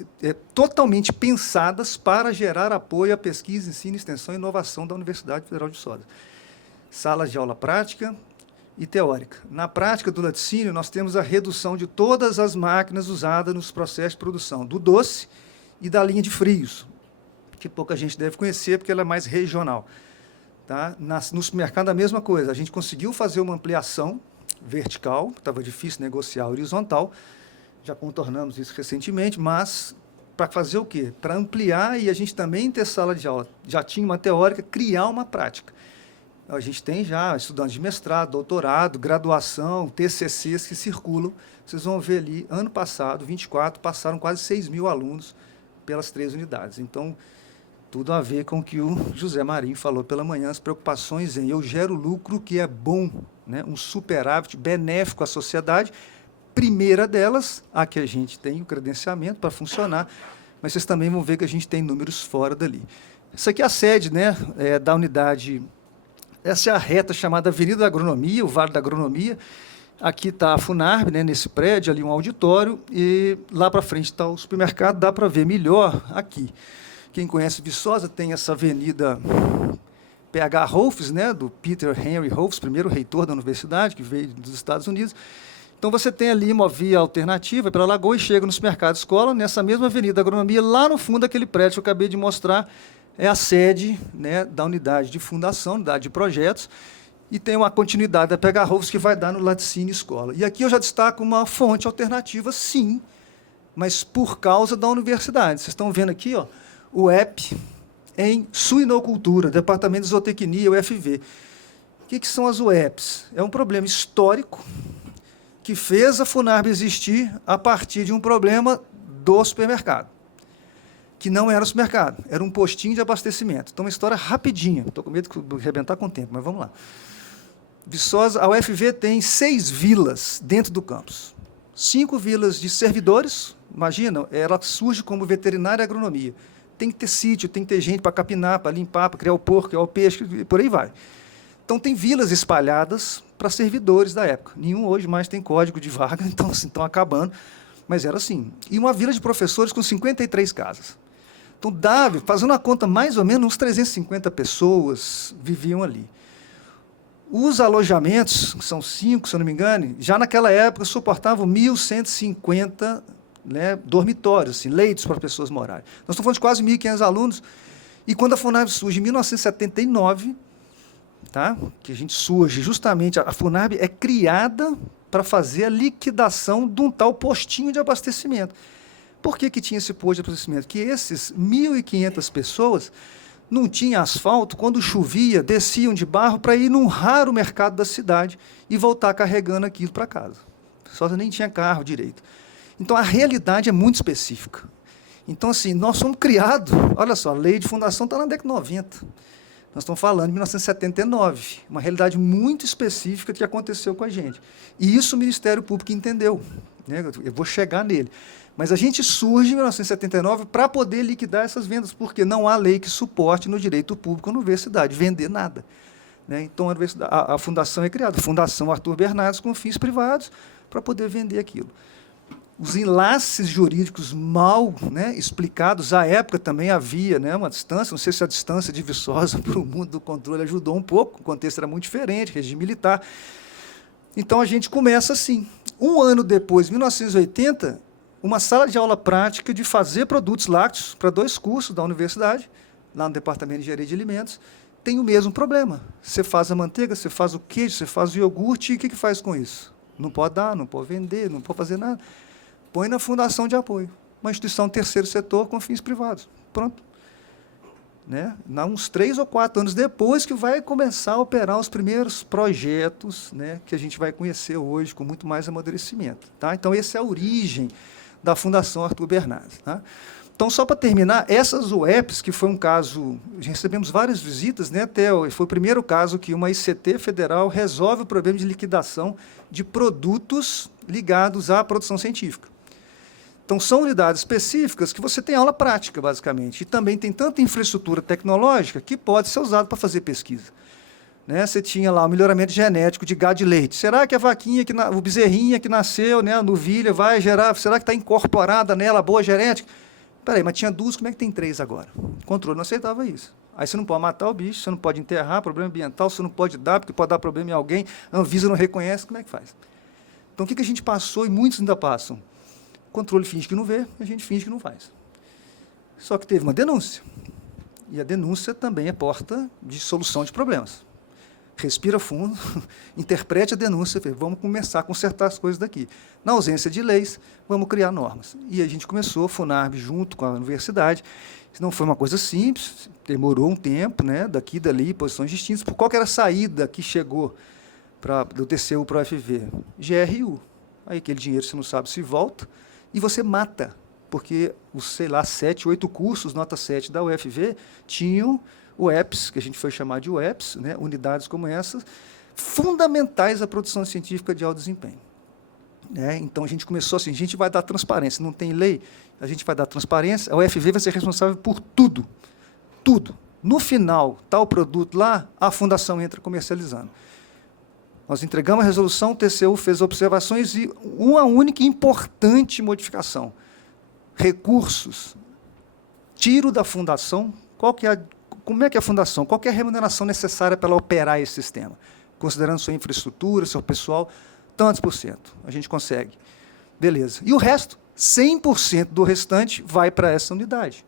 totalmente pensadas para gerar apoio à pesquisa, ensino, extensão e inovação da Universidade Federal de Viçosa. Salas de aula prática e teórica. Na prática do laticínio, nós temos a redução de todas as máquinas usadas nos processos de produção, do doce e da linha de frios, que pouca gente deve conhecer, porque ela é mais regional. Tá? No supermercado, a mesma coisa. A gente conseguiu fazer uma ampliação vertical, estava difícil negociar horizontal, já contornamos isso recentemente, mas para fazer o quê? Para ampliar e a gente também ter sala de aula. Já tinha uma teórica, criar uma prática. A gente tem já estudantes de mestrado, doutorado, graduação, TCCs que circulam. Vocês vão ver ali, ano passado, 24, passaram quase 6.000 alunos pelas 3 unidades. Então, tudo a ver com o que o José Marinho falou pela manhã, as preocupações em eu gero lucro que é bom, né? Um superávit benéfico à sociedade. Primeira delas, a que a gente tem o credenciamento para funcionar, mas vocês também vão ver que a gente tem números fora dali. Essa aqui é a sede, né, da unidade. Essa é a reta chamada Avenida da Agronomia, o Vale da Agronomia. Aqui está a Funarb, né, nesse prédio, ali um auditório, e lá para frente está o supermercado, dá para ver melhor aqui. Quem conhece Viçosa tem essa avenida P.H. Rolfes, né, do Peter Henry Rolfes, primeiro reitor da universidade, que veio dos Estados Unidos. Então, você tem ali uma via alternativa para a Lagoa e chega no supermercado escola, nessa mesma Avenida da Agronomia, lá no fundo daquele prédio que eu acabei de mostrar, é a sede, né, da unidade de fundação, unidade de projetos, e tem uma continuidade da P.H. Rolfes que vai dar no laticínio escola. E aqui eu já destaco uma fonte alternativa, sim, mas por causa da universidade. Vocês estão vendo aqui, ó, o EP em suinocultura, Departamento de Zootecnia, UFV. O que são as UEPs? É um problema histórico que fez a Funarb existir a partir de um problema do supermercado, que não era o supermercado, era um postinho de abastecimento. Então, uma história rapidinha. Estou com medo de arrebentar com o tempo, mas vamos lá. Viçosa, a UFV tem 6 vilas dentro do campus. 5 vilas de servidores, imagina, ela surge como veterinária e agronomia. Tem que ter sítio, tem que ter gente para capinar, para limpar, para criar o porco, criar o peixe, e por aí vai. Então, tem vilas espalhadas para servidores da época. Nenhum hoje mais tem código de vaga, então assim, estão acabando, mas era assim. E uma vila de professores com 53 casas. Então, fazendo a conta, mais ou menos, uns 350 pessoas viviam ali. Os alojamentos, que são 5, se eu não me engano, já naquela época suportavam 1.150, né, dormitórios, assim, leitos para pessoas morarem. Nós estamos falando de quase 1.500 alunos, e quando a Funarb surge em 1979, tá, que a gente surge justamente, a Funarb é criada para fazer a liquidação de um tal postinho de abastecimento. Por que tinha esse posto de abastecimento? Que esses 1.500 pessoas não tinham asfalto, quando chovia, desciam de barro para ir num raro mercado da cidade e voltar carregando aquilo para casa. Só nem tinha carro direito. Então, a realidade é muito específica. Então, assim, nós somos criados, olha só, a lei de fundação está na década de 90. Nós estamos falando de 1979, uma realidade muito específica que aconteceu com a gente. E isso o Ministério Público entendeu, né? Eu vou chegar nele. Mas a gente surge em 1979 para poder liquidar essas vendas, porque não há lei que suporte no direito público a universidade vender nada, né? Então, a fundação é criada, a Fundação Arthur Bernardes, com fins privados, para poder vender aquilo. Os enlaces jurídicos mal, né, explicados, à época também havia, né, uma distância, não sei se a distância de Viçosa para o mundo do controle ajudou um pouco, o contexto era muito diferente, regime militar. Então, a gente começa assim. Um ano depois, 1980, uma sala de aula prática de fazer produtos lácteos para 2 cursos da universidade, lá no Departamento de Engenharia de Alimentos, tem o mesmo problema. Você faz a manteiga, você faz o queijo, você faz o iogurte, e o que faz com isso? Não pode dar, não pode vender, não pode fazer nada. Põe na fundação de apoio, uma instituição terceiro setor com fins privados. Pronto. Né? Uns 3 ou 4 anos depois que vai começar a operar os primeiros projetos, né, que a gente vai conhecer hoje com muito mais amadurecimento. Tá? Então, essa é a origem da Fundação Arthur Bernardes. Tá? Então, só para terminar, essas UEPs, que foi um caso, recebemos várias visitas, né, foi o primeiro caso que uma ICT federal resolve o problema de liquidação de produtos ligados à produção científica. Então, são unidades específicas que você tem aula prática, basicamente, e também tem tanta infraestrutura tecnológica que pode ser usada para fazer pesquisa. Né? Você tinha lá o melhoramento genético de gado de leite. Será que a vaquinha, o bezerrinha que nasceu, né, a novilha, vai gerar, será que está incorporada nela a boa genética? Espera aí, mas tinha 2, como é que tem 3 agora? O controle não aceitava isso. Aí você não pode matar o bicho, você não pode enterrar, problema ambiental, você não pode dar, porque pode dar problema em alguém, a Anvisa não reconhece, como é que faz? Então, o que a gente passou, e muitos ainda passam? O controle finge que não vê, a gente finge que não faz. Só que teve uma denúncia. E a denúncia também é porta de solução de problemas. Respira fundo, interprete a denúncia, vamos começar a consertar as coisas daqui. Na ausência de leis, vamos criar normas. E a gente começou, a FUNARB, junto com a universidade. Não foi uma coisa simples, demorou um tempo, né, daqui e dali, posições distintas. Por qual que era a saída que chegou do TCU para o UFV? GRU. Aí aquele dinheiro você não sabe se volta e você mata, porque os, sei lá, 7, 8 cursos, nota 7 da UFV, tinham UEPs, que a gente foi chamar de UEPs, né, unidades como essas, fundamentais à produção científica de alto desempenho. Né? Então, a gente começou assim, a gente vai dar transparência, não tem lei, a gente vai dar transparência, a UFV vai ser responsável por tudo, tudo. No final, está o produto lá, a fundação entra comercializando. Nós entregamos a resolução, o TCU fez observações e uma única e importante modificação. Recursos. Tiro da fundação, como é que é a fundação? Qual que é a remuneração necessária para ela operar esse sistema? Considerando sua infraestrutura, seu pessoal, tantos por cento. A gente consegue. Beleza. E o resto, 100% do restante vai para essa unidade.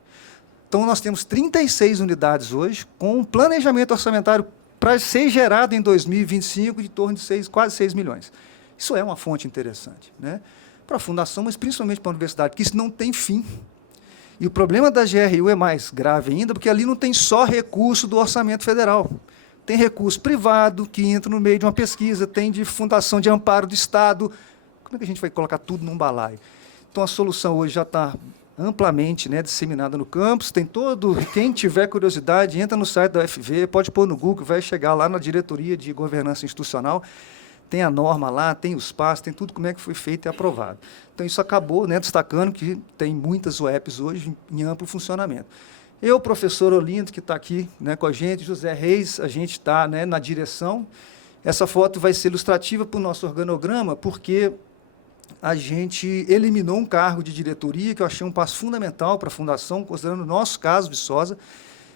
Então, nós temos 36 unidades hoje, com um planejamento orçamentário para ser gerado em 2025 de torno de quase 6 milhões. Isso é uma fonte interessante, né? Para a fundação, mas principalmente para a universidade, porque isso não tem fim. E o problema da GRU é mais grave ainda, porque ali não tem só recurso do orçamento federal. Tem recurso privado, que entra no meio de uma pesquisa, tem de fundação de amparo do Estado. Como é que a gente vai colocar tudo num balaio? Então, a solução hoje já está amplamente, né, disseminada no campus. Tem quem tiver curiosidade, entra no site da UFV, pode pôr no Google, vai chegar lá na diretoria de governança institucional. Tem a norma lá, tem os passos, tem tudo como é que foi feito e aprovado. Então, isso acabou, né, destacando que tem muitas UEPs hoje em amplo funcionamento. Eu, professor Olindo, que está aqui, né, com a gente, José Reis, a gente está, né, na direção. Essa foto vai ser ilustrativa para o nosso organograma, porque a gente eliminou um cargo de diretoria, que eu achei um passo fundamental para a Fundação, considerando o nosso caso, Viçosa.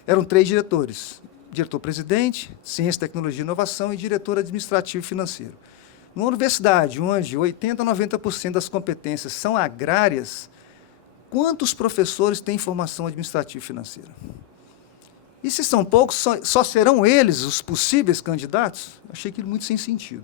Eram 3 diretores. Diretor-presidente, Ciência, Tecnologia e Inovação e diretor administrativo e financeiro. Numa universidade onde 80% a 90% das competências são agrárias, quantos professores têm formação administrativa e financeira? E se são poucos, só serão eles os possíveis candidatos? Achei aquilo muito sem sentido.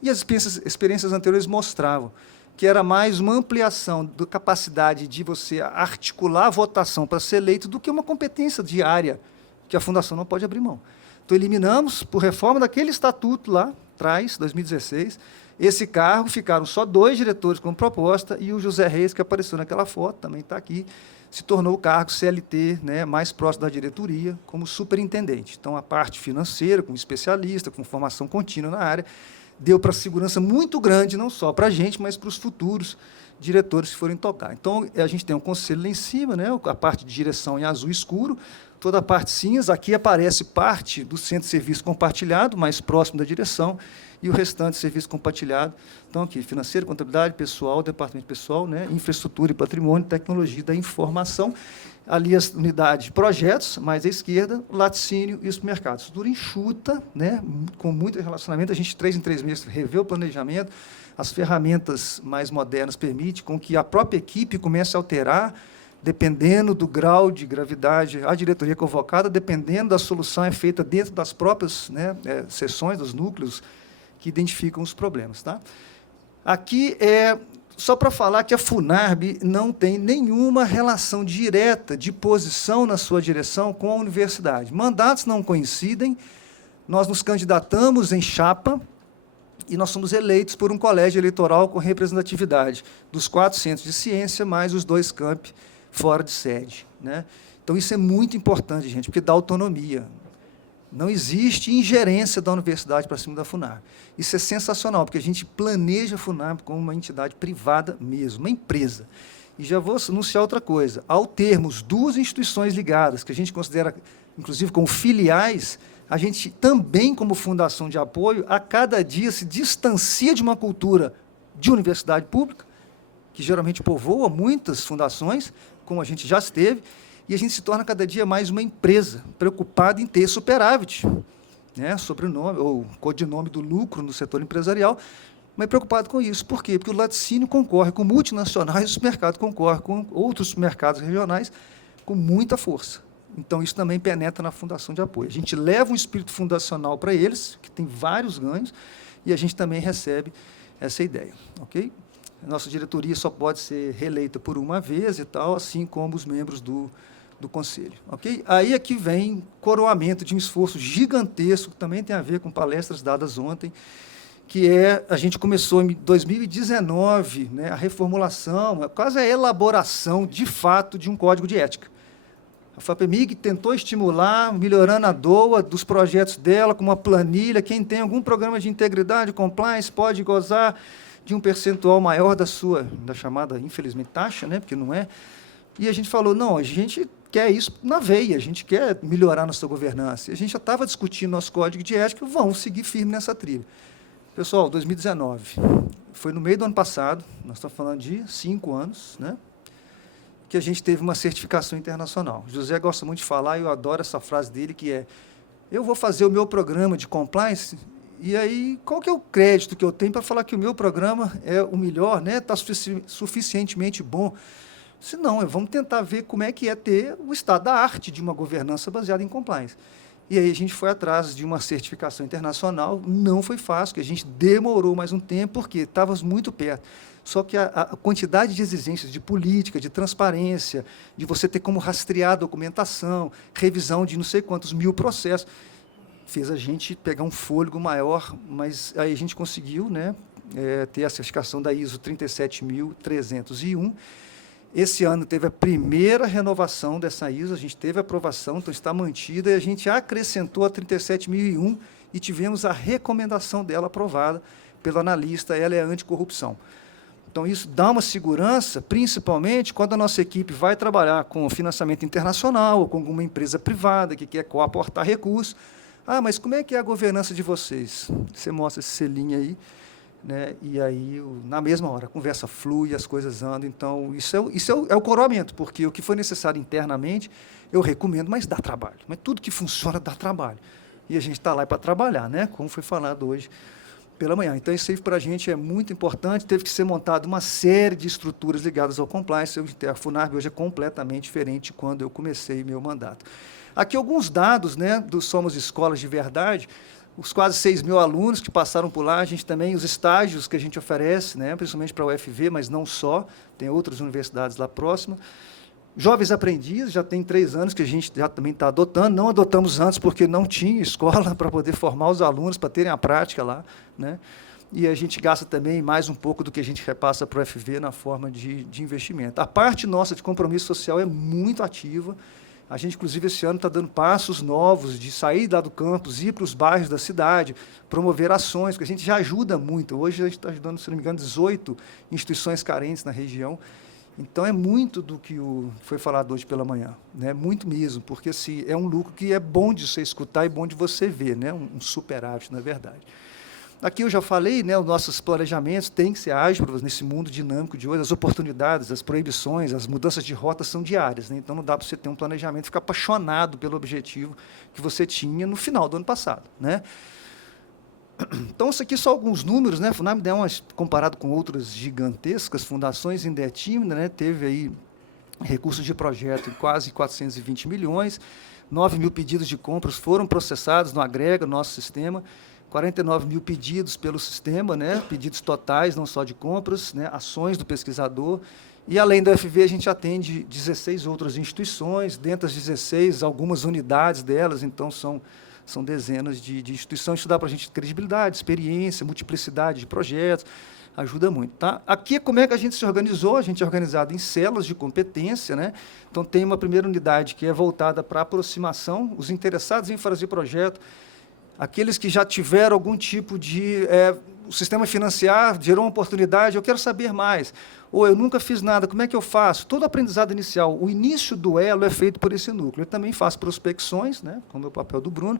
E as experiências anteriores mostravam que era mais uma ampliação da capacidade de você articular a votação para ser eleito do que uma competência diária, que a Fundação não pode abrir mão. Então, eliminamos, por reforma daquele estatuto lá, atrás, 2016, esse cargo, ficaram só 2 diretores como proposta, e o José Reis, que apareceu naquela foto, também está aqui, se tornou o cargo CLT, né, mais próximo da diretoria, como superintendente. Então, a parte financeira, como especialista, com formação contínua na área, deu para segurança muito grande, não só para a gente, mas para os futuros diretores que forem tocar. Então, a gente tem um conselho lá em cima, né, a parte de direção em azul escuro, toda a parte cinza, aqui aparece parte do centro de serviço compartilhado, mais próximo da direção, e o restante serviço compartilhado. Então, aqui, financeiro, contabilidade, pessoal, departamento pessoal, né, infraestrutura e patrimônio, tecnologia da informação, ali as unidades de projetos, mais à esquerda, laticínio e os mercados. Estrutura enxuta, né, com muito relacionamento, a gente, 3 em 3 meses, revê o planejamento, as ferramentas mais modernas permitem com que a própria equipe comece a alterar, dependendo do grau de gravidade, a diretoria convocada, dependendo da solução, é feita dentro das próprias, né, seções, dos núcleos que identificam os problemas. Tá? Aqui é só para falar que a FUNARB não tem nenhuma relação direta de posição na sua direção com a universidade. Mandatos não coincidem, nós nos candidatamos em chapa, e nós somos eleitos por um colégio eleitoral com representatividade dos 4 centros de ciência, mais os 2 campi fora de sede. Né? Então, isso é muito importante, gente, porque dá autonomia. Não existe ingerência da universidade para cima da FUNARB. Isso é sensacional, porque a gente planeja a FUNARB como uma entidade privada mesmo, uma empresa. E já vou anunciar outra coisa. Ao termos duas instituições ligadas, que a gente considera, inclusive, como filiais, a gente também, como fundação de apoio, a cada dia se distancia de uma cultura de universidade pública, que geralmente povoa muitas fundações, como a gente já esteve, e a gente se torna cada dia mais uma empresa preocupada em ter superávit, né, sobrenome ou codinome do lucro no setor empresarial, mas preocupado com isso. Por quê? Porque o laticínio concorre com multinacionais, o mercado concorre com outros mercados regionais com muita força. Então, isso também penetra na fundação de apoio. A gente leva um espírito fundacional para eles, que tem vários ganhos, e a gente também recebe essa ideia. Okay? A nossa diretoria só pode ser reeleita por uma vez e tal, assim como os membros do conselho. Okay? Aí aqui vem coroamento de um esforço gigantesco, que também tem a ver com palestras dadas ontem, que a gente começou em 2019, né, a reformulação, quase a elaboração, de fato, de um código de ética. A FAPEMIG tentou estimular, melhorando a DOA dos projetos dela, com uma planilha. Quem tem algum programa de integridade, compliance, pode gozar de um percentual maior da chamada, infelizmente, taxa, né, porque não é. E a gente falou, não, a gente quer isso na veia, a gente quer melhorar nossa governança. E a gente já estava discutindo nosso código de ética, vamos seguir firme nessa trilha. Pessoal, 2019, foi no meio do ano passado, nós estamos falando de 5 anos, né, que a gente teve uma certificação internacional. José gosta muito de falar, e eu adoro essa frase dele, que é, eu vou fazer o meu programa de compliance, e aí, qual que é o crédito que eu tenho para falar que o meu programa é o melhor, né, está suficientemente bom? Se não, vamos tentar ver como é que é ter o estado da arte de uma governança baseada em compliance. E aí a gente foi atrás de uma certificação internacional, não foi fácil, que a gente demorou mais um tempo, porque estávamos muito perto. Só que a quantidade de exigências de política, de transparência, de você ter como rastrear a documentação, revisão de não sei quantos mil processos, fez a gente pegar um fôlego maior, mas aí a gente conseguiu, né, ter a certificação da ISO 37301. Esse ano teve a primeira renovação dessa ISO, a gente teve a aprovação, então está mantida, e a gente acrescentou a 37001 e tivemos a recomendação dela aprovada pelo analista, ela é anticorrupção. Então, isso dá uma segurança, principalmente quando a nossa equipe vai trabalhar com financiamento internacional ou com alguma empresa privada que quer coaportar recursos. Ah, mas como é que é a governança de vocês? Você mostra esse selinho aí, né? E aí, na mesma hora, a conversa flui, as coisas andam. Então, isso é o coroamento, porque o que foi necessário internamente, eu recomendo, mas dá trabalho. Mas tudo que funciona dá trabalho. E a gente está lá para trabalhar, né? Como foi falado hoje pela manhã. Então, isso aí para a gente é muito importante. Teve que ser montada uma série de estruturas ligadas ao compliance. A FUNARB hoje é completamente diferente de quando eu comecei meu mandato. Aqui alguns dados, né, do Somos Escolas de Verdade, os quase 6 mil alunos que passaram por lá, a gente também, os estágios que a gente oferece, né, principalmente para a UFV, mas não só, tem outras universidades lá próximas. Jovens aprendizes, já tem 3 anos que a gente já também está adotando, não adotamos antes porque não tinha escola para poder formar os alunos, para terem a prática lá, né? E a gente gasta também mais um pouco do que a gente repassa para o UFV na forma de investimento. A parte nossa de compromisso social é muito ativa. A gente, inclusive, esse ano está dando passos novos de sair lá do campus, ir para os bairros da cidade, promover ações, porque a gente já ajuda muito. Hoje a gente está ajudando, se não me engano, 18 instituições carentes na região. Então, é muito do que foi falado hoje pela manhã, né? Muito mesmo, porque assim, é um lucro que é bom de você escutar e bom de você ver, né? Um superávit, na verdade. Aqui eu já falei, né, os nossos planejamentos têm que ser ágeis nesse mundo dinâmico de hoje, as oportunidades, as proibições, as mudanças de rota são diárias, né? Então não dá para você ter um planejamento e ficar apaixonado pelo objetivo que você tinha no final do ano passado, né? Então, isso aqui são alguns números, né? A FUNARB, comparado com outras gigantescas fundações, ainda é tímida, né? Teve aí recursos de projeto em quase 420 milhões, 9 mil pedidos de compras foram processados no Agrega, nosso sistema, 49 mil pedidos pelo sistema, né? Pedidos totais, não só de compras, né? Ações do pesquisador. E, além da UFV, a gente atende 16 outras instituições, dentro das 16, algumas unidades delas, então são dezenas de instituições. Isso dá para a gente credibilidade, experiência, multiplicidade de projetos, ajuda muito. Tá? Aqui, como é que a gente se organizou? A gente é organizado em células de competência, né? Então, tem uma primeira unidade que é voltada para a aproximação, os interessados em fazer projeto, aqueles que já tiveram algum tipo de o sistema financiar gerou uma oportunidade, eu quero saber mais. Ou eu nunca fiz nada, como é que eu faço? Todo aprendizado inicial, o início do elo é feito por esse núcleo. Eu também faço prospecções, né, como é o papel do Bruno,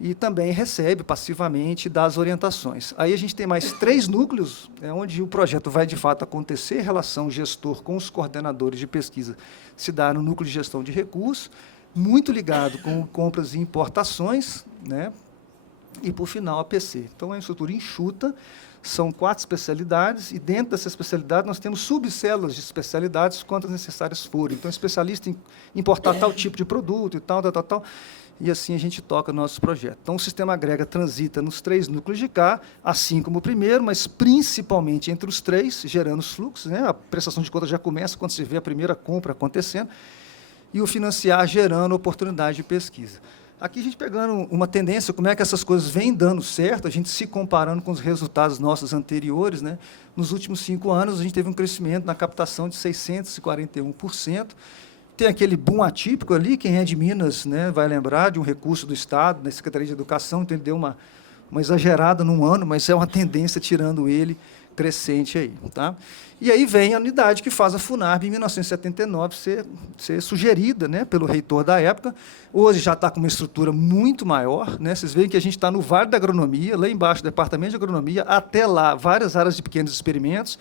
e também recebe passivamente das orientações. Aí a gente tem mais 3 núcleos, onde o projeto vai, de fato, acontecer, relação gestor com os coordenadores de pesquisa se dá no núcleo de gestão de recursos, muito ligado com compras e importações, né, e, por final, a PC. Então, é uma estrutura enxuta, são 4 especialidades, e dentro dessa especialidade nós temos subcélulas de especialidades, quantas necessárias forem. Então, especialista em importar tal tipo de produto e tal, e assim a gente toca nosso projeto. Então, o sistema agrega transita nos 3 núcleos de cá, assim como o primeiro, mas principalmente entre os 3, gerando os fluxos, né? A prestação de contas já começa quando se vê a primeira compra acontecendo, e o financiar gerando oportunidade de pesquisa. Aqui a gente pegando uma tendência, como é que essas coisas vêm dando certo, a gente se comparando com os resultados nossos anteriores, né? Nos últimos 5 anos, a gente teve um crescimento na captação de 641%. Tem aquele boom atípico ali, quem é de Minas, né, vai lembrar de um recurso do Estado, da Secretaria de Educação, então ele deu uma exagerada num ano, mas é uma tendência, tirando ele, crescente aí. Tá? E aí vem a unidade que faz a FUNARB, em 1979, ser sugerida, né, pelo reitor da época. Hoje já está com uma estrutura muito maior. Né? Vocês veem que a gente está no Vale da Agronomia, lá embaixo, Departamento de Agronomia, até lá, várias áreas de pequenos experimentos.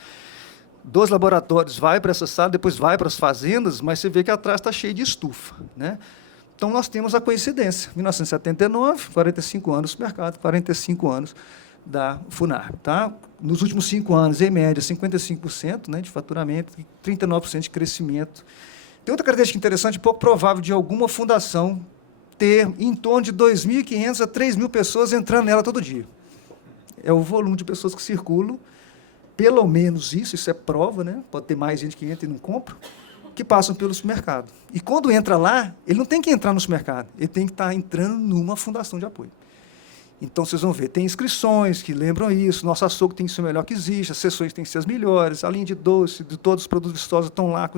2 laboratórios vai para essa sala, depois vai para as fazendas, mas você vê que atrás está cheio de estufa. Né? Então, nós temos a coincidência. 1979, 45 anos do mercado, 45 anos da FUNARB. Tá? Nos últimos 5 anos, em média, 55%, né, de faturamento e 39% de crescimento. Tem outra característica interessante, pouco provável de alguma fundação ter em torno de 2.500 a 3.000 pessoas entrando nela todo dia. É o volume de pessoas que circulam, pelo menos isso é prova, né? Pode ter mais gente que entra e não compra, que passam pelo supermercado. E quando entra lá, ele não tem que entrar no supermercado, ele tem que estar entrando numa fundação de apoio. Então, vocês vão ver, tem inscrições que lembram isso, nosso açougue tem que ser o melhor que existe, as sessões têm que ser as melhores, a linha de doce, de todos os produtos vistosos estão lá.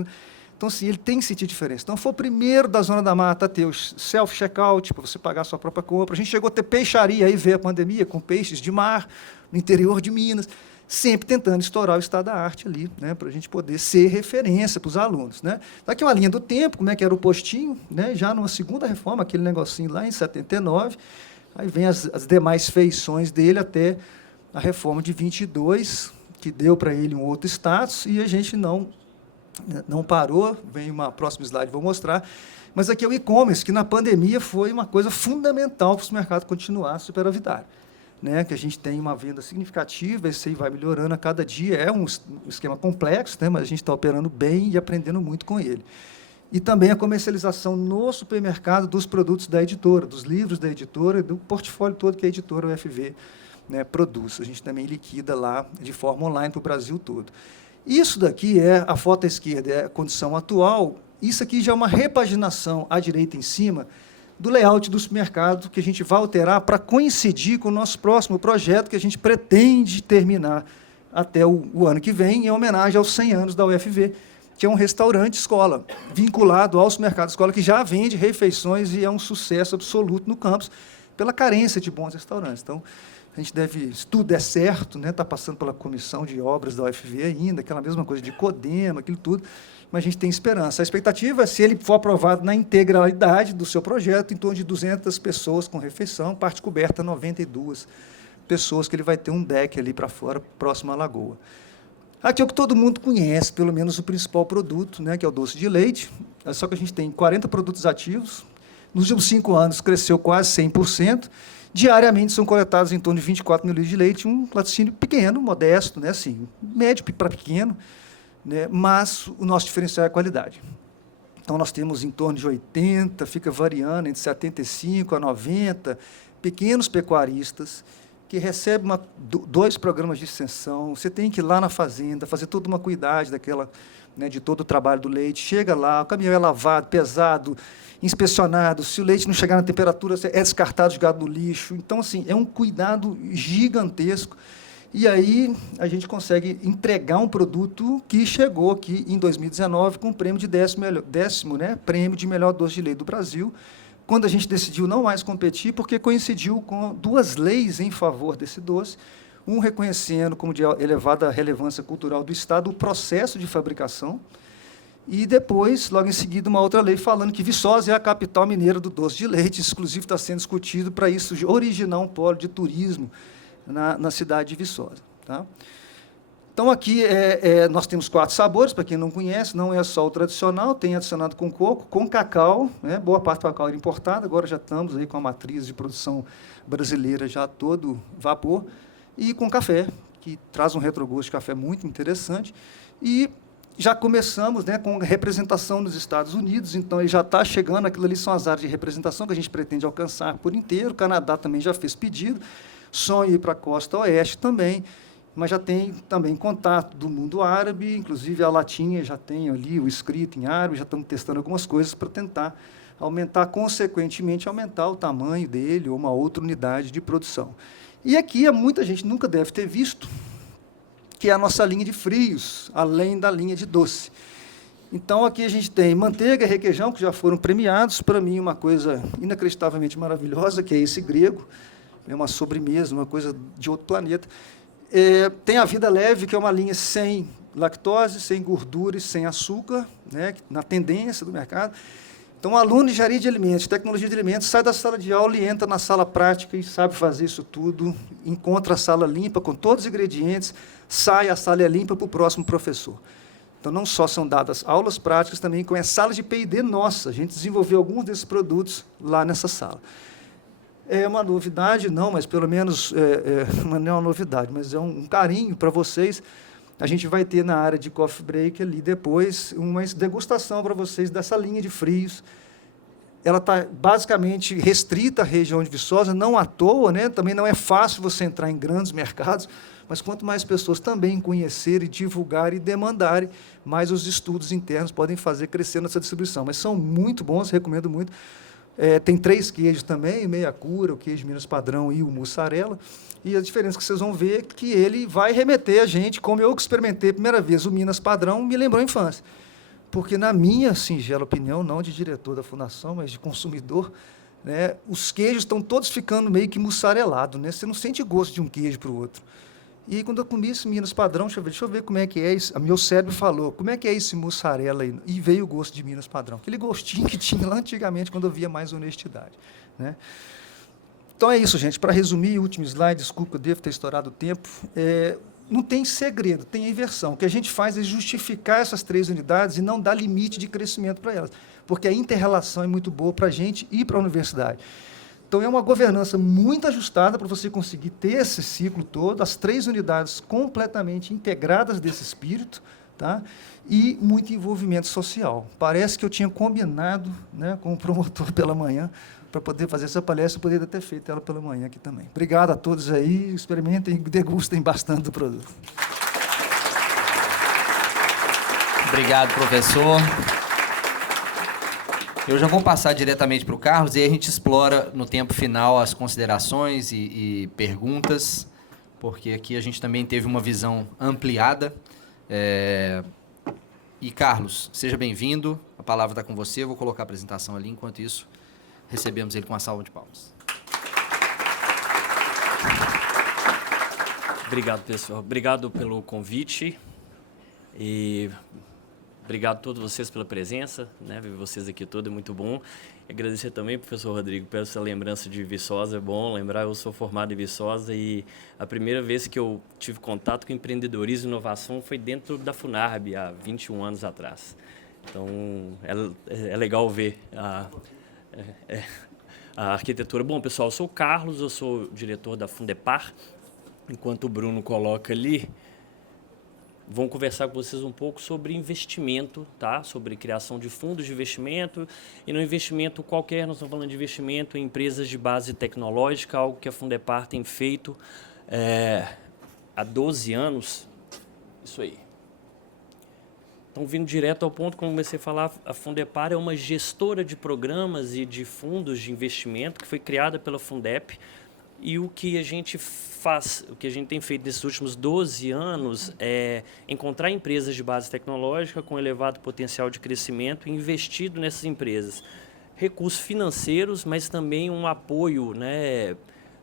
Então, assim, ele tem que sentir diferença. Então, foi o primeiro da Zona da Mata a ter o self-checkout, para você pagar a sua própria compra. A gente chegou a ter peixaria, aí veio a pandemia, com peixes de mar, no interior de Minas, sempre tentando estourar o estado da arte ali, né, para a gente poder ser referência para os alunos. Né. Daqui uma linha do tempo, como é que era o postinho, né, já numa segunda reforma, aquele negocinho lá em 79, aí vem as demais feições dele até a reforma de 22, que deu para ele um outro status, e a gente não parou. Vem uma próxima slide, vou mostrar. Mas aqui é o e-commerce, que na pandemia foi uma coisa fundamental para o mercado continuar superavitário. Né, que a gente tem uma venda significativa, isso aí vai melhorando a cada dia, é um esquema complexo, né, mas a gente está operando bem e aprendendo muito com ele. E também a comercialização no supermercado dos produtos da editora, dos livros da editora, do portfólio todo que a editora UFV, né, produz. A gente também liquida lá de forma online para o Brasil todo. Isso daqui é a foto à esquerda, é a condição atual. Isso aqui já é uma repaginação à direita em cima do layout do supermercado, que a gente vai alterar para coincidir com o nosso próximo projeto, que a gente pretende terminar até o ano que vem, em homenagem aos 100 anos da UFV, que é um restaurante-escola, vinculado ao supermercado-escola, que já vende refeições e é um sucesso absoluto no campus, pela carência de bons restaurantes. Então, a gente deve, se tudo der certo, né, está passando pela comissão de obras da UFV ainda, aquela mesma coisa de Codema, aquilo tudo, mas a gente tem esperança. A expectativa é, se ele for aprovado na integralidade do seu projeto, em torno de 200 pessoas com refeição, parte coberta 92 pessoas, que ele vai ter um deck ali para fora, próximo à lagoa. Aqui é o que todo mundo conhece, pelo menos o principal produto, né, que é o doce de leite, só que a gente tem 40 produtos ativos, nos últimos 5 anos cresceu quase 100%, diariamente são coletados em torno de 24 mil litros de leite, um laticínio pequeno, modesto, né, assim, médio para pequeno, né, mas o nosso diferencial é a qualidade. Então, nós temos em torno de 80, fica variando entre 75 a 90 pequenos pecuaristas que recebem 2 programas de extensão. Você tem que ir lá na fazenda, fazer toda uma cuidade daquela, né, de todo o trabalho do leite. Chega lá, o caminhão é lavado, pesado, inspecionado. Se o leite não chegar na temperatura, é descartado, jogado no lixo. Então, assim, é um cuidado gigantesco. E aí a gente consegue entregar um produto que chegou aqui em 2019 com o prêmio de décimo, né, prêmio de melhor doce de leite do Brasil, quando a gente decidiu não mais competir, porque coincidiu com 2 leis em favor desse doce. um reconhecendo como de elevada relevância cultural do Estado o processo de fabricação, e depois, logo em seguida, uma outra lei falando que Viçosa é a capital mineira do doce de leite, inclusive está sendo discutido para isso originar um polo de turismo na cidade de Viçosa. Tá? Então, aqui nós temos 4 sabores, para quem não conhece, não é só o tradicional, tem adicionado com coco, com cacau, né? Boa parte do cacau era importada, agora já estamos aí com a matriz de produção brasileira já a todo vapor, e com café, que traz um retrogosto de café muito interessante, e já começamos, né, com representação nos Estados Unidos, então ele já está chegando, aquilo ali são as áreas de representação que a gente pretende alcançar por inteiro, o Canadá também já fez pedido, sonho ir para a costa oeste também, mas já tem também contato do mundo árabe, inclusive a latinha já tem ali o escrito em árabe, já estamos testando algumas coisas para tentar aumentar, consequentemente, aumentar o tamanho dele ou uma outra unidade de produção. E aqui muita gente nunca deve ter visto, que é a nossa linha de frios, além da linha de doce. Então, aqui a gente tem manteiga e requeijão, que já foram premiados, para mim, uma coisa inacreditavelmente maravilhosa, que é esse grego, é uma sobremesa, uma coisa de outro planeta. Tem a Vida Leve, que é uma linha sem lactose, sem gordura e sem açúcar, né, na tendência do mercado. Então, o aluno de engenharia de alimentos, tecnologia de alimentos, sai da sala de aula e entra na sala prática e sabe fazer isso tudo, encontra a sala limpa com todos os ingredientes, sai, a sala é limpa para o próximo professor. Então, não só são dadas aulas práticas, também com a sala de P&D nossa. A gente desenvolveu alguns desses produtos lá nessa sala. É uma novidade, não, mas pelo menos, não é uma novidade, mas é um carinho para vocês. A gente vai ter na área de coffee break ali depois uma degustação para vocês dessa linha de frios. Ela está basicamente restrita à região de Viçosa, não à toa, né? Também não é fácil você entrar em grandes mercados, mas quanto mais pessoas também conhecerem, divulgarem e demandarem, mais os estudos internos podem fazer crescer nessa distribuição. Mas são muito bons, recomendo muito. Tem 3 queijos também, meia cura, o queijo Minas Padrão e o mussarela. E a diferença que vocês vão ver é que ele vai remeter a gente, como eu que experimentei a primeira vez o Minas Padrão, me lembrou a infância. Porque, na minha singela opinião, não de diretor da fundação, mas de consumidor, né, os queijos estão todos ficando meio que mussarelados, né? Você não sente gosto de um queijo para o outro. E quando eu comi esse Minas Padrão, deixa eu ver como é que é isso. Meu cérebro falou, como é que é esse mussarela aí? E veio o gosto de Minas Padrão. Aquele gostinho que tinha lá antigamente, quando eu via mais honestidade, né? Então é isso, gente. Para resumir, último slide, desculpa, eu devo ter estourado o tempo. Não tem segredo, tem a inversão. O que a gente faz é justificar essas 3 unidades e não dar limite de crescimento para elas, porque a inter-relação é muito boa para a gente e para a universidade. Então, é uma governança muito ajustada para você conseguir ter esse ciclo todo, as 3 unidades completamente integradas desse espírito, tá? E muito envolvimento social. Parece que eu tinha combinado, né, com o promotor pela manhã para poder fazer essa palestra, eu poderia ter feito ela pela manhã aqui também. Obrigado a todos aí, experimentem e degustem bastante do produto. Obrigado, professor. Eu já vou passar diretamente para o Carlos e aí a gente explora no tempo final as considerações e perguntas, porque aqui a gente também teve uma visão ampliada. E, Carlos, seja bem-vindo, a palavra está com você, eu vou colocar a apresentação ali, enquanto isso, recebemos ele com uma salva de palmas. Obrigado, pessoal. Obrigado pelo convite e obrigado a todos vocês pela presença, né? Ver vocês aqui todos é muito bom. Agradecer também, professor Rodrigo, pela essa lembrança de Viçosa. É bom lembrar, eu sou formado em Viçosa e a primeira vez que eu tive contato com empreendedorismo e inovação foi dentro da Funarb, há 21 anos atrás. Então, é legal ver a arquitetura. Bom, pessoal, eu sou o Carlos, eu sou diretor da Fundepar. Enquanto o Bruno coloca ali, vamos conversar com vocês um pouco sobre investimento, tá? Sobre criação de fundos de investimento. E no investimento qualquer, nós estamos falando de investimento em empresas de base tecnológica, algo que a Fundepar tem feito há 12 anos. Isso aí. Então, vindo direto ao ponto, como comecei a falar, a Fundepar é uma gestora de programas e de fundos de investimento que foi criada pela Fundep. E o que a gente faz, o que a gente tem feito nesses últimos 12 anos é encontrar empresas de base tecnológica com elevado potencial de crescimento e investido nessas empresas. Recursos financeiros, mas também um apoio, né,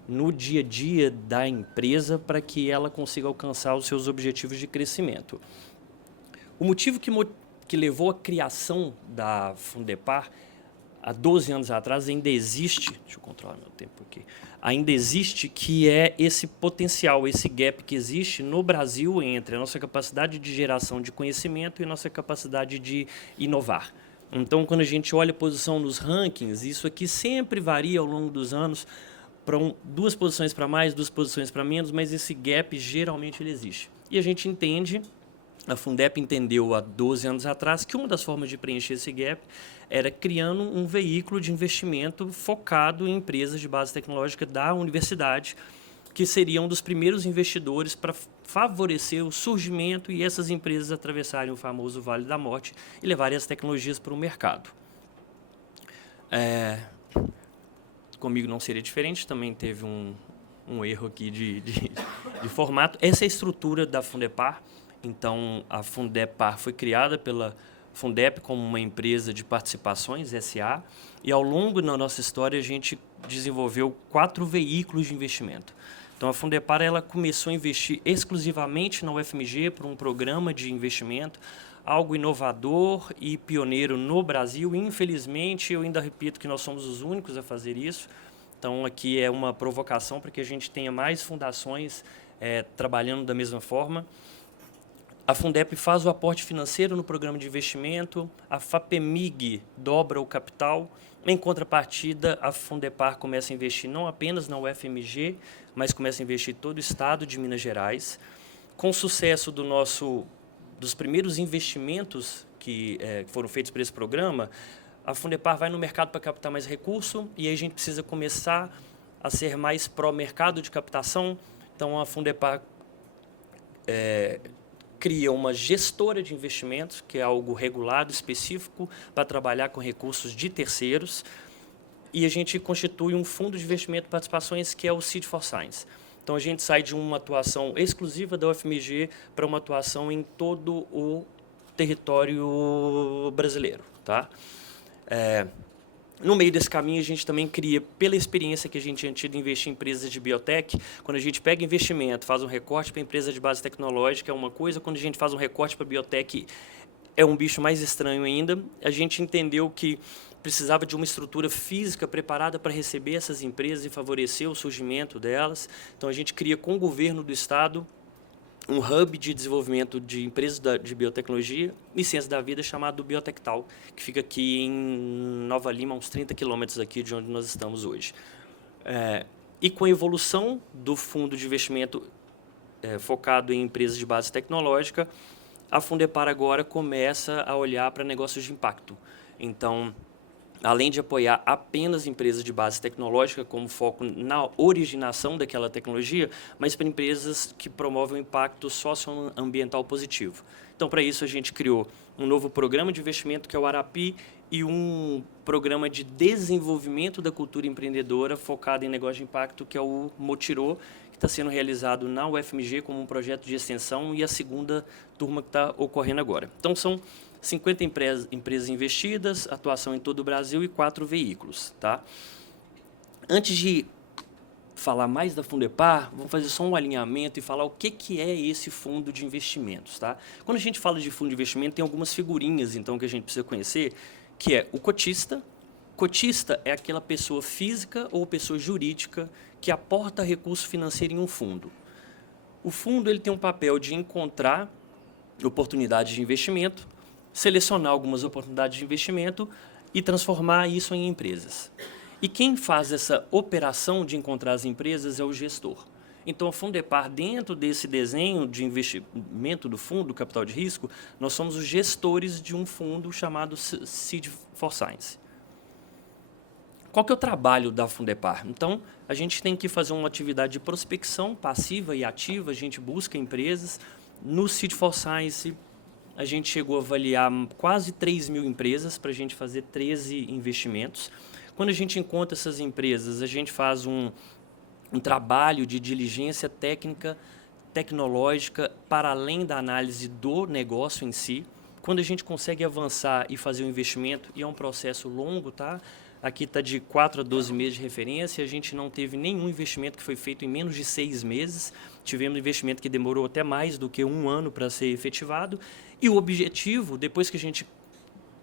no dia a dia da empresa para que ela consiga alcançar os seus objetivos de crescimento. O motivo que levou à criação da Fundepar há 12 anos atrás ainda existe, deixa eu controlar meu tempo aqui, ainda existe, que é esse potencial, esse gap que existe no Brasil entre a nossa capacidade de geração de conhecimento e a nossa capacidade de inovar. Então, quando a gente olha a posição nos rankings, isso aqui sempre varia ao longo dos anos, para 2 posições para mais, 2 posições para menos, mas esse gap geralmente ele existe. E a gente entende, a Fundep entendeu há 12 anos atrás que uma das formas de preencher esse gap era criando um veículo de investimento focado em empresas de base tecnológica da universidade, que seriam um dos primeiros investidores para favorecer o surgimento e essas empresas atravessarem o famoso Vale da Morte e levarem as tecnologias para o mercado. Comigo não seria diferente, também teve um erro aqui de formato. Essa é a estrutura da Fundepar. Então, a Fundepar foi criada pela Fundep como uma empresa de participações, SA, e ao longo da nossa história a gente desenvolveu 4 veículos de investimento. Então, a Fundepar ela começou a investir exclusivamente na UFMG por um programa de investimento, algo inovador e pioneiro no Brasil. Infelizmente, eu ainda repito que nós somos os únicos a fazer isso. Então, aqui é uma provocação para que a gente tenha mais fundações trabalhando da mesma forma. A Fundep faz o aporte financeiro no programa de investimento, a FAPEMIG dobra o capital. Em contrapartida, a Fundepar começa a investir não apenas na UFMG, mas começa a investir em todo o estado de Minas Gerais. Com o sucesso dos primeiros investimentos que foram feitos por esse programa, a Fundepar vai no mercado para captar mais recurso e aí a gente precisa começar a ser mais pró-mercado de captação. Então, a Fundepar cria uma gestora de investimentos, que é algo regulado, específico, para trabalhar com recursos de terceiros. E a gente constitui um fundo de investimento de participações, que é o Seed for Science. Então, a gente sai de uma atuação exclusiva da UFMG para uma atuação em todo o território brasileiro. Tá? No meio desse caminho, a gente também cria, pela experiência que a gente tinha tido em investir em empresas de biotech, quando a gente pega investimento, faz um recorte para empresa de base tecnológica, é uma coisa, quando a gente faz um recorte para biotech, é um bicho mais estranho ainda. A gente entendeu que precisava de uma estrutura física preparada para receber essas empresas e favorecer o surgimento delas. Então, a gente cria com o governo do estado um hub de desenvolvimento de empresas de biotecnologia e ciência da vida chamado Biotectal, que fica aqui em Nova Lima, uns 30 quilômetros aqui de onde nós estamos hoje. E com a evolução do fundo de investimento focado em empresas de base tecnológica, a Fundepar agora começa a olhar para negócios de impacto. Então, além de apoiar apenas empresas de base tecnológica, como foco na originação daquela tecnologia, mas para empresas que promovem um impacto socioambiental positivo. Então, para isso, a gente criou um novo programa de investimento, que é o Arapi, e um programa de desenvolvimento da cultura empreendedora focado em negócio de impacto, que é o Motirô, que está sendo realizado na UFMG como um projeto de extensão, e a segunda turma que está ocorrendo agora. Então, são 50 empresas investidas, atuação em todo o Brasil e 4 veículos. Tá? Antes de falar mais da Fundepar, vamos fazer só um alinhamento e falar o que é esse fundo de investimentos. Tá? Quando a gente fala de fundo de investimento, tem algumas figurinhas então, que a gente precisa conhecer, que é o cotista. Cotista é aquela pessoa física ou pessoa jurídica que aporta recurso financeiro em um fundo. O fundo ele tem um papel de encontrar oportunidades de investimento, selecionar algumas oportunidades de investimento e transformar isso em empresas. E quem faz essa operação de encontrar as empresas é o gestor. Então, a Fundepar, dentro desse desenho de investimento do fundo, do capital de risco, nós somos os gestores de um fundo chamado Seed for Science. Qual que é o trabalho da Fundepar? Então, a gente tem que fazer uma atividade de prospecção passiva e ativa, a gente busca empresas. No Seed for Science, a gente chegou a avaliar quase 3 mil empresas para a gente fazer 13 investimentos. Quando a gente encontra essas empresas, a gente faz um trabalho de diligência técnica, tecnológica, para além da análise do negócio em si. Quando a gente consegue avançar e fazer o investimento, e é um processo longo, tá? aqui está de 4 a 12 meses de referência, a gente não teve nenhum investimento que foi feito em menos de 6 meses, tivemos investimento que demorou até mais do que 1 ano para ser efetivado, e o objetivo, depois que a gente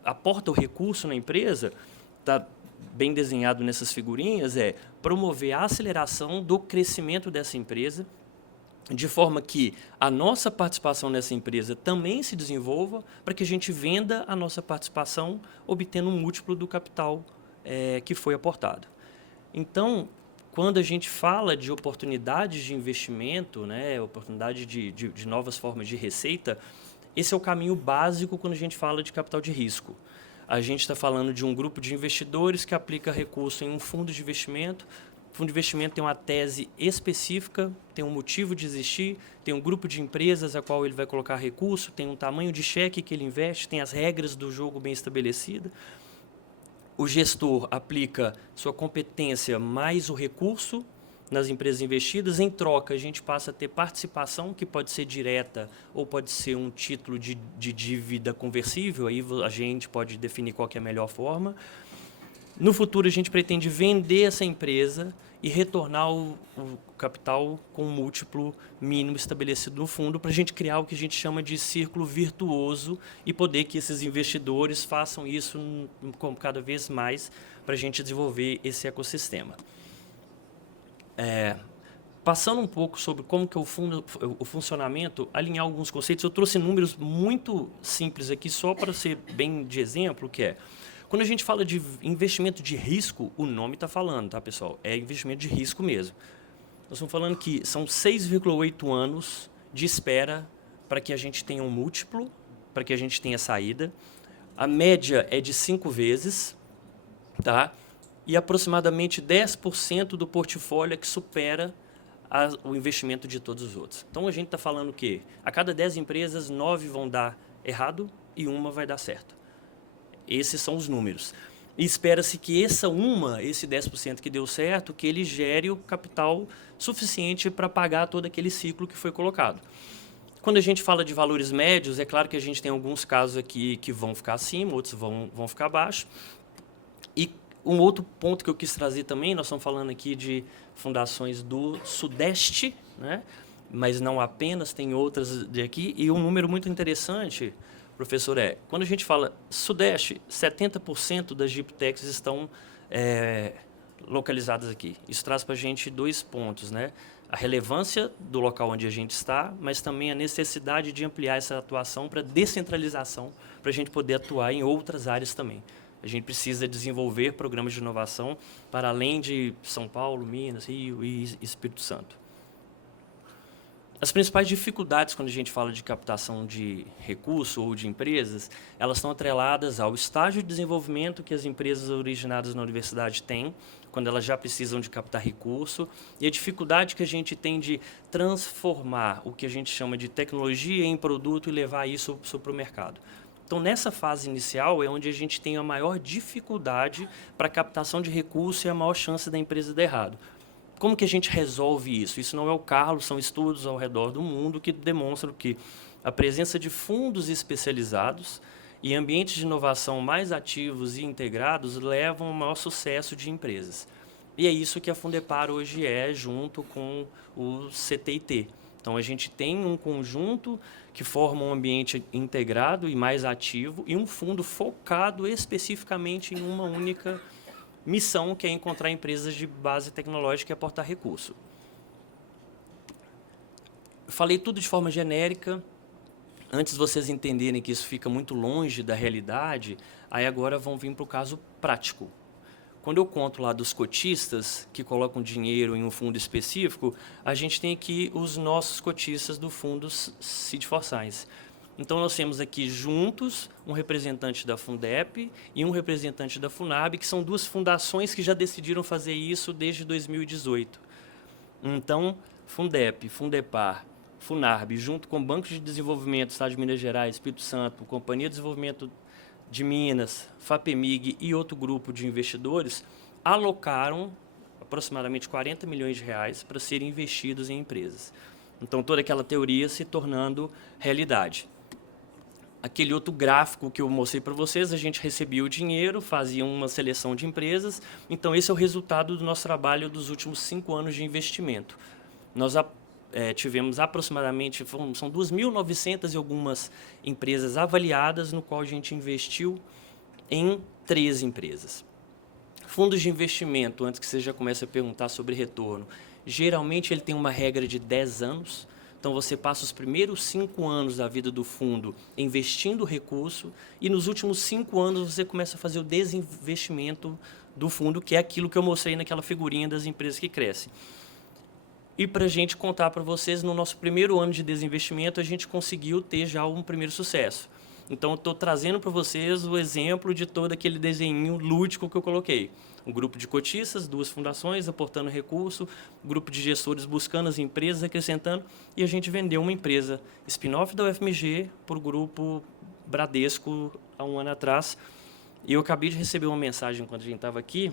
aporta o recurso na empresa, está bem desenhado nessas figurinhas, é promover a aceleração do crescimento dessa empresa, de forma que a nossa participação nessa empresa também se desenvolva, para que a gente venda a nossa participação, obtendo um múltiplo do capital que foi aportado. Então, quando a gente fala de oportunidades de investimento, né, oportunidade de novas formas de receita, esse é o caminho básico quando a gente fala de capital de risco. A gente está falando de um grupo de investidores que aplica recurso em um fundo de investimento. O fundo de investimento tem uma tese específica, tem um motivo de existir, tem um grupo de empresas a qual ele vai colocar recurso, tem um tamanho de cheque que ele investe, tem as regras do jogo bem estabelecidas. O gestor aplica sua competência mais o recurso nas empresas investidas. Em troca, a gente passa a ter participação, que pode ser direta ou pode ser um título de dívida conversível. Aí a gente pode definir qual que é a melhor forma. No futuro, a gente pretende vender essa empresa e retornar o capital com um múltiplo mínimo estabelecido no fundo, para a gente criar o que a gente chama de círculo virtuoso e poder que esses investidores façam isso cada vez mais para a gente desenvolver esse ecossistema. Passando um pouco sobre como que o funcionamento, alinhar alguns conceitos, eu trouxe números muito simples aqui, só para ser bem de exemplo, que é, quando a gente fala de investimento de risco, o nome está falando, tá, pessoal? É investimento de risco mesmo. Nós estamos falando que são 6,8 anos de espera para que a gente tenha um múltiplo, para que a gente tenha saída. A média é de 5 vezes, tá? E aproximadamente 10% do portfólio é que supera o investimento de todos os outros. Então, a gente está falando que a cada 10 empresas, 9 vão dar errado e uma vai dar certo. Esses são os números. E espera-se que esse 10% que deu certo, que ele gere o capital suficiente para pagar todo aquele ciclo que foi colocado. Quando a gente fala de valores médios, é claro que a gente tem alguns casos aqui que vão ficar acima, outros vão ficar abaixo. E um outro ponto que eu quis trazer também, nós estamos falando aqui de fundações do Sudeste, né? Mas não apenas, tem outras de aqui. E um número muito interessante, professor, quando a gente fala Sudeste, 70% das GIPTECs estão localizadas aqui. Isso traz para a gente 2 pontos, né? A relevância do local onde a gente está, mas também a necessidade de ampliar essa atuação para descentralização, para a gente poder atuar em outras áreas também. A gente precisa desenvolver programas de inovação para além de São Paulo, Minas, Rio e Espírito Santo. As principais dificuldades quando a gente fala de captação de recurso ou de empresas, elas estão atreladas ao estágio de desenvolvimento que as empresas originadas na universidade têm, quando elas já precisam de captar recurso, e a dificuldade que a gente tem de transformar o que a gente chama de tecnologia em produto e levar isso para o mercado. Então, nessa fase inicial é onde a gente tem a maior dificuldade para a captação de recurso e a maior chance da empresa dar errado. Como que a gente resolve isso? Isso não é o Carlos, são estudos ao redor do mundo que demonstram que a presença de fundos especializados e ambientes de inovação mais ativos e integrados levam ao maior sucesso de empresas. E é isso que a Fundepar hoje junto com o CTIT. Então, a gente tem um conjunto que forma um ambiente integrado e mais ativo e um fundo focado especificamente em uma única missão, que é encontrar empresas de base tecnológica e aportar recurso. Falei tudo de forma genérica. Antes de vocês entenderem que isso fica muito longe da realidade, aí agora vão vir para o caso prático. Quando eu conto lá dos cotistas que colocam dinheiro em um fundo específico, a gente tem aqui os nossos cotistas do fundo Seed for Science. Então, nós temos aqui juntos um representante da Fundep e um representante da Funarb, que são 2 fundações que já decidiram fazer isso desde 2018. Então, Fundep, Fundepar, Funarb, junto com o Banco de Desenvolvimento do Estado de Minas Gerais, Espírito Santo, Companhia de Desenvolvimento de Minas, FAPEMIG e outro grupo de investidores, alocaram aproximadamente 40 milhões de reais para serem investidos em empresas. Então, toda aquela teoria se tornando realidade. aquele outro gráfico que eu mostrei para vocês, a gente recebia o dinheiro, fazia uma seleção de empresas. Então, esse é o resultado do nosso trabalho dos últimos 5 anos de investimento. Nós tivemos aproximadamente, são 2.900 e algumas empresas avaliadas, no qual a gente investiu em 13 empresas. Fundos de investimento, antes que você já comece a perguntar sobre retorno, geralmente ele tem uma regra de 10 anos. Então, você passa os primeiros 5 anos da vida do fundo investindo recurso e nos últimos 5 anos você começa a fazer o desinvestimento do fundo, que é aquilo que eu mostrei naquela figurinha das empresas que crescem. E para a gente contar para vocês, no nosso primeiro ano de desinvestimento, a gente conseguiu ter já um primeiro sucesso. Então, eu estou trazendo para vocês o exemplo de todo aquele desenho lúdico que eu coloquei. Um grupo de cotistas, 2 fundações aportando recurso, grupo de gestores buscando as empresas, acrescentando, e a gente vendeu uma empresa spin-off da UFMG para o grupo Bradesco há 1 ano atrás. E eu acabei de receber uma mensagem, quando a gente estava aqui,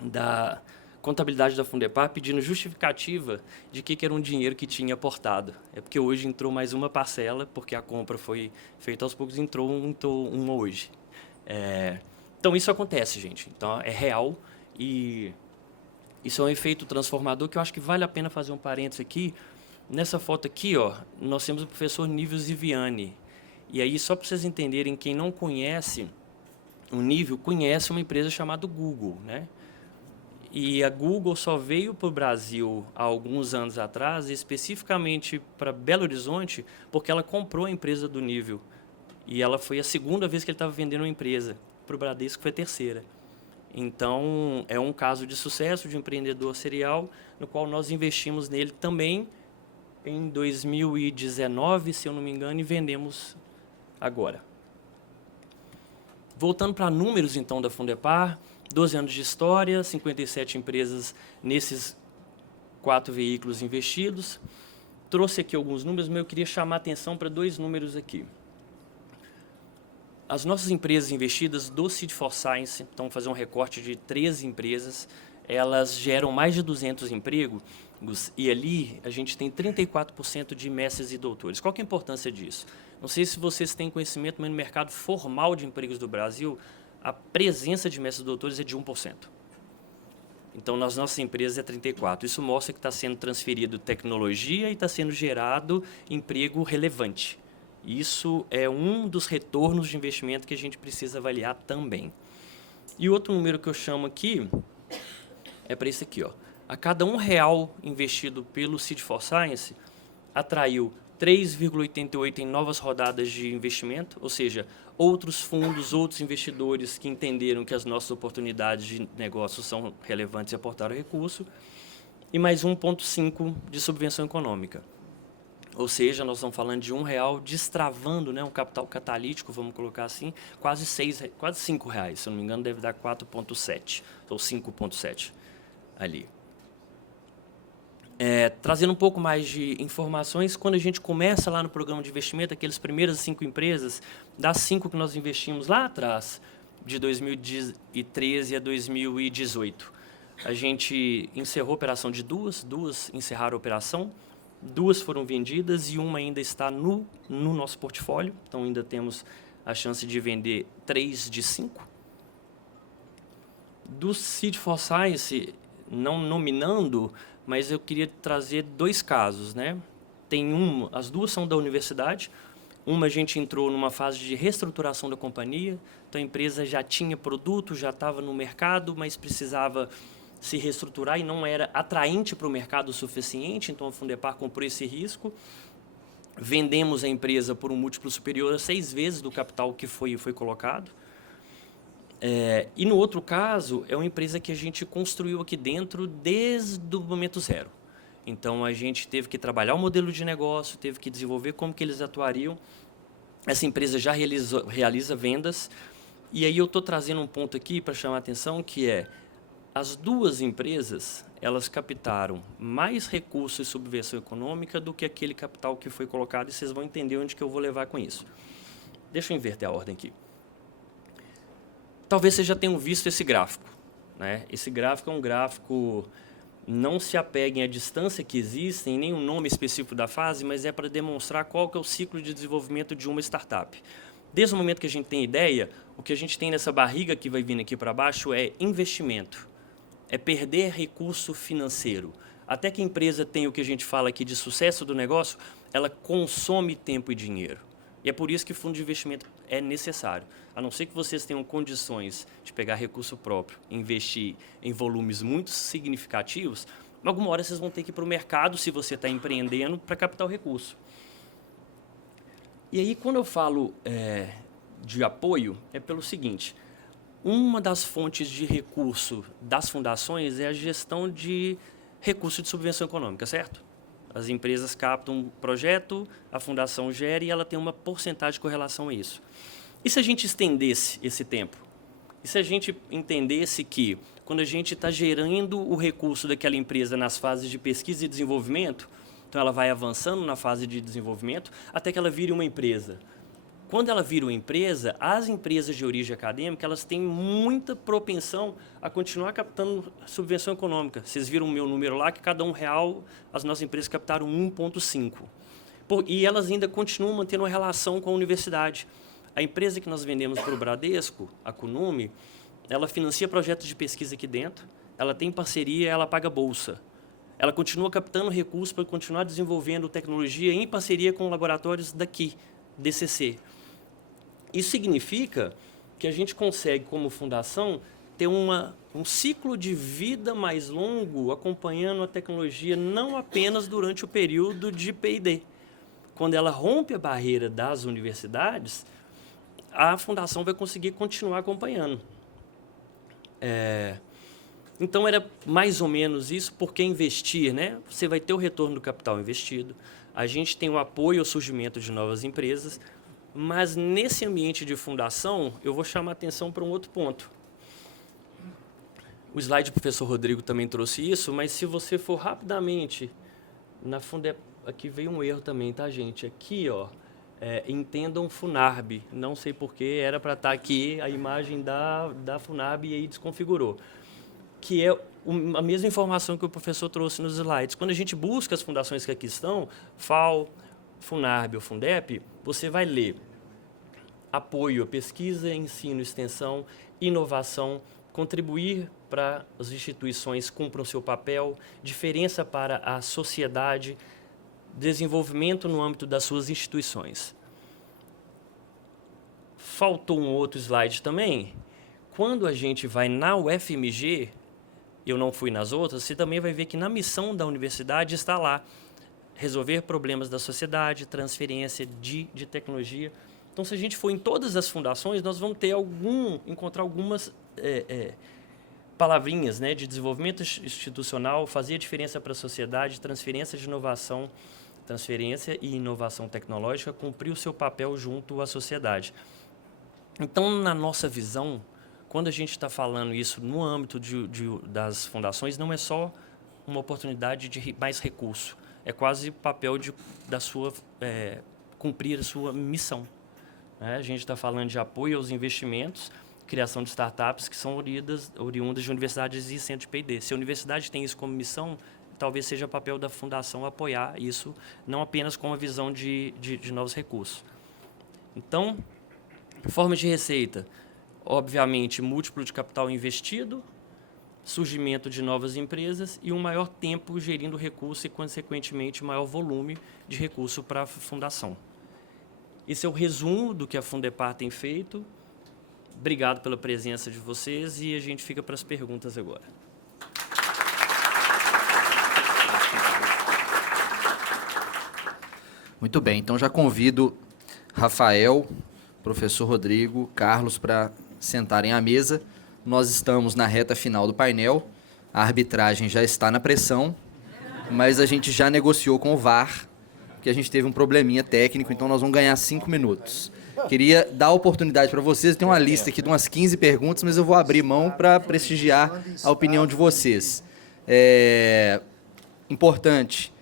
da contabilidade da Fundepar, pedindo justificativa de que era um dinheiro que tinha aportado. É porque hoje entrou mais uma parcela, porque a compra foi feita aos poucos, entrou uma hoje. Então, isso acontece, gente. Então, é real e isso é um efeito transformador que eu acho que vale a pena fazer um parênteses aqui. Nessa foto aqui, ó, nós temos o professor Nívio Ziviani. E aí, só para vocês entenderem, quem não conhece, o Nívio conhece uma empresa chamada Google, né? E a Google só veio para o Brasil há alguns anos atrás, especificamente para Belo Horizonte, porque ela comprou a empresa do Nívio. E ela foi a 2ª vez que ele estava vendendo uma empresa. Para o Bradesco foi a 3ª. Então, é um caso de sucesso de um empreendedor serial, no qual nós investimos nele também em 2019, se eu não me engano, e vendemos agora. Voltando para números, então, da Fundepar, 12 anos de história, 57 empresas nesses 4 veículos investidos. Trouxe aqui alguns números, mas eu queria chamar a atenção para 2 números aqui. As nossas empresas investidas do Seed for Science, então vou fazer um recorte de 13 empresas, elas geram mais de 200 empregos e ali a gente tem 34% de mestres e doutores. Qual que é a importância disso? Não sei se vocês têm conhecimento, mas no mercado formal de empregos do Brasil, a presença de mestres e doutores é de 1%. Então, nas nossas empresas é 34%. Isso mostra que está sendo transferido tecnologia e está sendo gerado emprego relevante. Isso é um dos retornos de investimento que a gente precisa avaliar também. E outro número que eu chamo aqui é para esse aqui, ó. A cada R$1 investido pelo Seed for Science, atraiu 3,88 em novas rodadas de investimento, ou seja, outros fundos, outros investidores que entenderam que as nossas oportunidades de negócio são relevantes e aportaram recurso, e mais 1,5 de subvenção econômica. Ou seja, nós estamos falando de R$1 destravando, né, um capital catalítico, vamos colocar assim, quase R$5, se eu não me engano, deve dar 4,7 ou 5,7 ali. Trazendo um pouco mais de informações, quando a gente começa lá no programa de investimento, aquelas primeiras 5 empresas, das 5 que nós investimos lá atrás, de 2013 a 2018, a gente encerrou a operação de duas encerraram a operação, 2 foram vendidas e uma ainda está no nosso portfólio, então ainda temos a chance de vender 3 de 5. Do Seed for Science, não nominando, mas eu queria trazer 2 casos, né? As 2 são da universidade. Uma a gente entrou numa fase de reestruturação da companhia, então a empresa já tinha produto, já estava no mercado, mas precisava se reestruturar e não era atraente para o mercado o suficiente, então a Fundepar comprou esse risco. Vendemos a empresa por um múltiplo superior a 6 vezes do capital que foi colocado. E no outro caso, é uma empresa que a gente construiu aqui dentro desde o momento zero. Então, a gente teve que trabalhar o modelo de negócio, teve que desenvolver como que eles atuariam. Essa empresa já realiza vendas. E aí eu estou trazendo um ponto aqui para chamar a atenção, que é as 2 empresas, elas captaram mais recursos e subvenção econômica do que aquele capital que foi colocado, e vocês vão entender onde que eu vou levar com isso. Deixa eu inverter a ordem aqui. Talvez vocês já tenham visto esse gráfico, né? Esse gráfico é um gráfico não se apeguem à distância que existem, nem um nome específico da fase, mas é para demonstrar qual que é o ciclo de desenvolvimento de uma startup. Desde o momento que a gente tem ideia, o que a gente tem nessa barriga que vai vindo aqui para baixo é investimento, é perder recurso financeiro. Até que a empresa tenha o que a gente fala aqui de sucesso do negócio, ela consome tempo e dinheiro. E é por isso que fundo de investimento é necessário. A não ser que vocês tenham condições de pegar recurso próprio e investir em volumes muito significativos, alguma hora vocês vão ter que ir para o mercado, se você está empreendendo, para captar o recurso. E aí, quando eu falo de apoio, é pelo seguinte: uma das fontes de recurso das fundações é a gestão de recurso de subvenção econômica, certo? As empresas captam um projeto, a fundação gera e ela tem uma porcentagem com relação a isso. E se a gente estendesse esse tempo? E se a gente entendesse que, quando a gente está gerando o recurso daquela empresa nas fases de pesquisa e desenvolvimento, então ela vai avançando na fase de desenvolvimento até que ela vire uma empresa. Quando ela vira uma empresa, as empresas de origem acadêmica, elas têm muita propensão a continuar captando subvenção econômica. Vocês viram o meu número lá, que cada R$1, as nossas empresas captaram 1,5. E elas ainda continuam mantendo uma relação com a universidade. A empresa que nós vendemos para o Bradesco, a Kunume, ela financia projetos de pesquisa aqui dentro, ela tem parceria, ela paga bolsa. Ela continua captando recursos para continuar desenvolvendo tecnologia em parceria com laboratórios daqui, DCC. Isso significa que a gente consegue, como fundação, ter um ciclo de vida mais longo acompanhando a tecnologia, não apenas durante o período de P&D. Quando ela rompe a barreira das universidades, a fundação vai conseguir continuar acompanhando. Então, era mais ou menos isso, porque investir, né? Você vai ter o retorno do capital investido, a gente tem o apoio ao surgimento de novas empresas, mas nesse ambiente de fundação, eu vou chamar a atenção para um outro ponto. O slide do professor Rodrigo também trouxe isso, mas se você for rapidamente, na aqui veio um erro também, tá, gente? Aqui, ó, entendam Funarb, não sei porquê, era para estar aqui a imagem da Funarb e aí desconfigurou. Que é a mesma informação que o professor trouxe nos slides. Quando a gente busca as fundações que aqui estão, FAO, Funarb ou Fundep, você vai ler apoio à pesquisa, ensino, extensão, inovação, contribuir para as instituições cumpram seu papel, diferença para a sociedade, desenvolvimento no âmbito das suas instituições. Faltou um outro slide também. Quando a gente vai na UFMG, eu não fui nas outras, você também vai ver que na missão da universidade está lá resolver problemas da sociedade, transferência de tecnologia. Então, se a gente for em todas as fundações, nós vamos ter encontrar algumas palavrinhas, né, de desenvolvimento institucional, fazer a diferença para a sociedade, transferência de inovação, transferência e inovação tecnológica, cumprir o seu papel junto à sociedade. Então, na nossa visão, quando a gente está falando isso no âmbito das fundações, não é só uma oportunidade de mais recurso, é quase o papel cumprir a sua missão. A gente está falando de apoio aos investimentos, criação de startups que são oriundas de universidades e centros de P&D. Se a universidade tem isso como missão, talvez seja o papel da fundação apoiar isso, não apenas com a visão de novos recursos. Então, formas de receita, obviamente, múltiplo de capital investido, surgimento de novas empresas e um maior tempo gerindo recurso e, consequentemente, maior volume de recurso para a fundação. Esse é o resumo do que a Fundepar tem feito. Obrigado pela presença de vocês e a gente fica para as perguntas agora. Muito bem, então já convido Rafael, professor Rodrigo, Carlos para sentarem à mesa. Nós estamos na reta final do painel, a arbitragem já está na pressão, mas a gente já negociou com o VAR, que a gente teve um probleminha técnico, então nós vamos ganhar 5 minutos. Queria dar a oportunidade para vocês, tem uma lista aqui de umas 15 perguntas, mas eu vou abrir mão para prestigiar a opinião de vocês. Importante,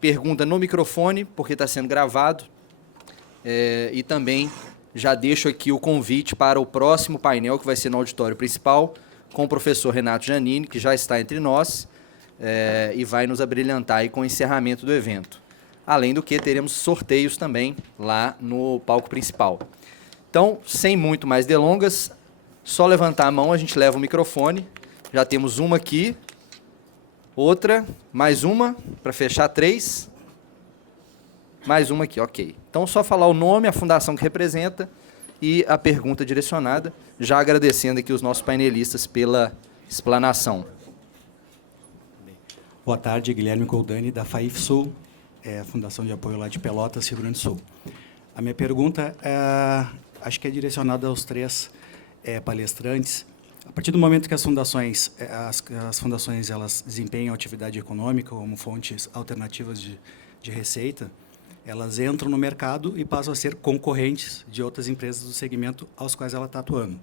pergunta no microfone, porque está sendo gravado, e também já deixo aqui o convite para o próximo painel, que vai ser no auditório principal, com o professor Renato Giannini, que já está entre nós. e vai nos abrilhantar aí com o encerramento do evento. Além do que, teremos sorteios também lá no palco principal. Então, sem muito mais delongas, só levantar a mão, a gente leva o microfone. Já temos uma aqui, outra, mais uma, para fechar 3. Mais uma aqui, ok. Então, só falar o nome, a fundação que representa e a pergunta direcionada, já agradecendo aqui os nossos painelistas pela explanação. Boa tarde, Guilherme Goldani, da FAIF Sul, a Fundação de Apoio lá de Pelotas, Rio Grande do Sul. A minha pergunta, acho que é direcionada aos 3 palestrantes. A partir do momento que as fundações elas desempenham atividade econômica como fontes alternativas de receita, elas entram no mercado e passam a ser concorrentes de outras empresas do segmento aos quais ela está atuando.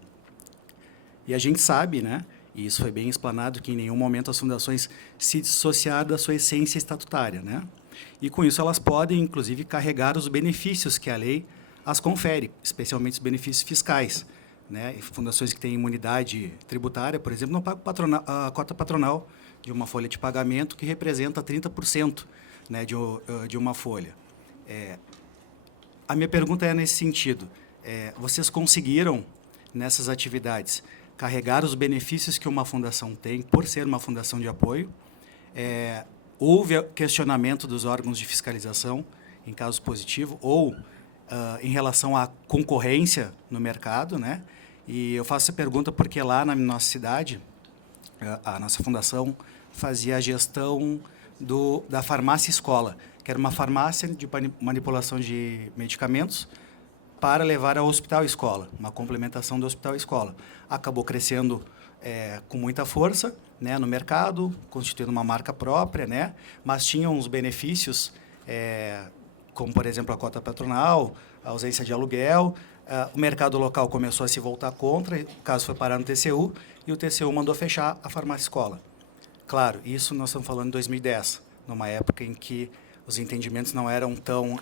E a gente sabe, né, e isso foi bem explanado, que em nenhum momento as fundações se dissociaram da sua essência estatutária, né? E com isso elas podem, inclusive, carregar os benefícios que a lei as confere, especialmente os benefícios fiscais, né? E fundações que têm imunidade tributária, por exemplo, não pagam a cota patronal de uma folha de pagamento que representa 30%, né, de uma folha. A minha pergunta é nesse sentido. Vocês conseguiram, nessas atividades, carregar os benefícios que uma fundação tem por ser uma fundação de apoio? Houve questionamento dos órgãos de fiscalização, em caso positivo, ou em relação à concorrência no mercado, né? E eu faço essa pergunta porque lá na nossa cidade, a nossa fundação fazia a gestão da farmácia escola, que era uma farmácia de manipulação de medicamentos para levar ao hospital escola, uma complementação do hospital escola. Acabou crescendo com muita força, né, no mercado, constituindo uma marca própria, né, mas tinha uns benefícios, como, por exemplo, a cota patronal, a ausência de aluguel. O mercado local começou a se voltar contra, o caso foi parar no TCU, e o TCU mandou fechar a farmácia escola. Claro, isso nós estamos falando em 2010, numa época em que os entendimentos não eram tão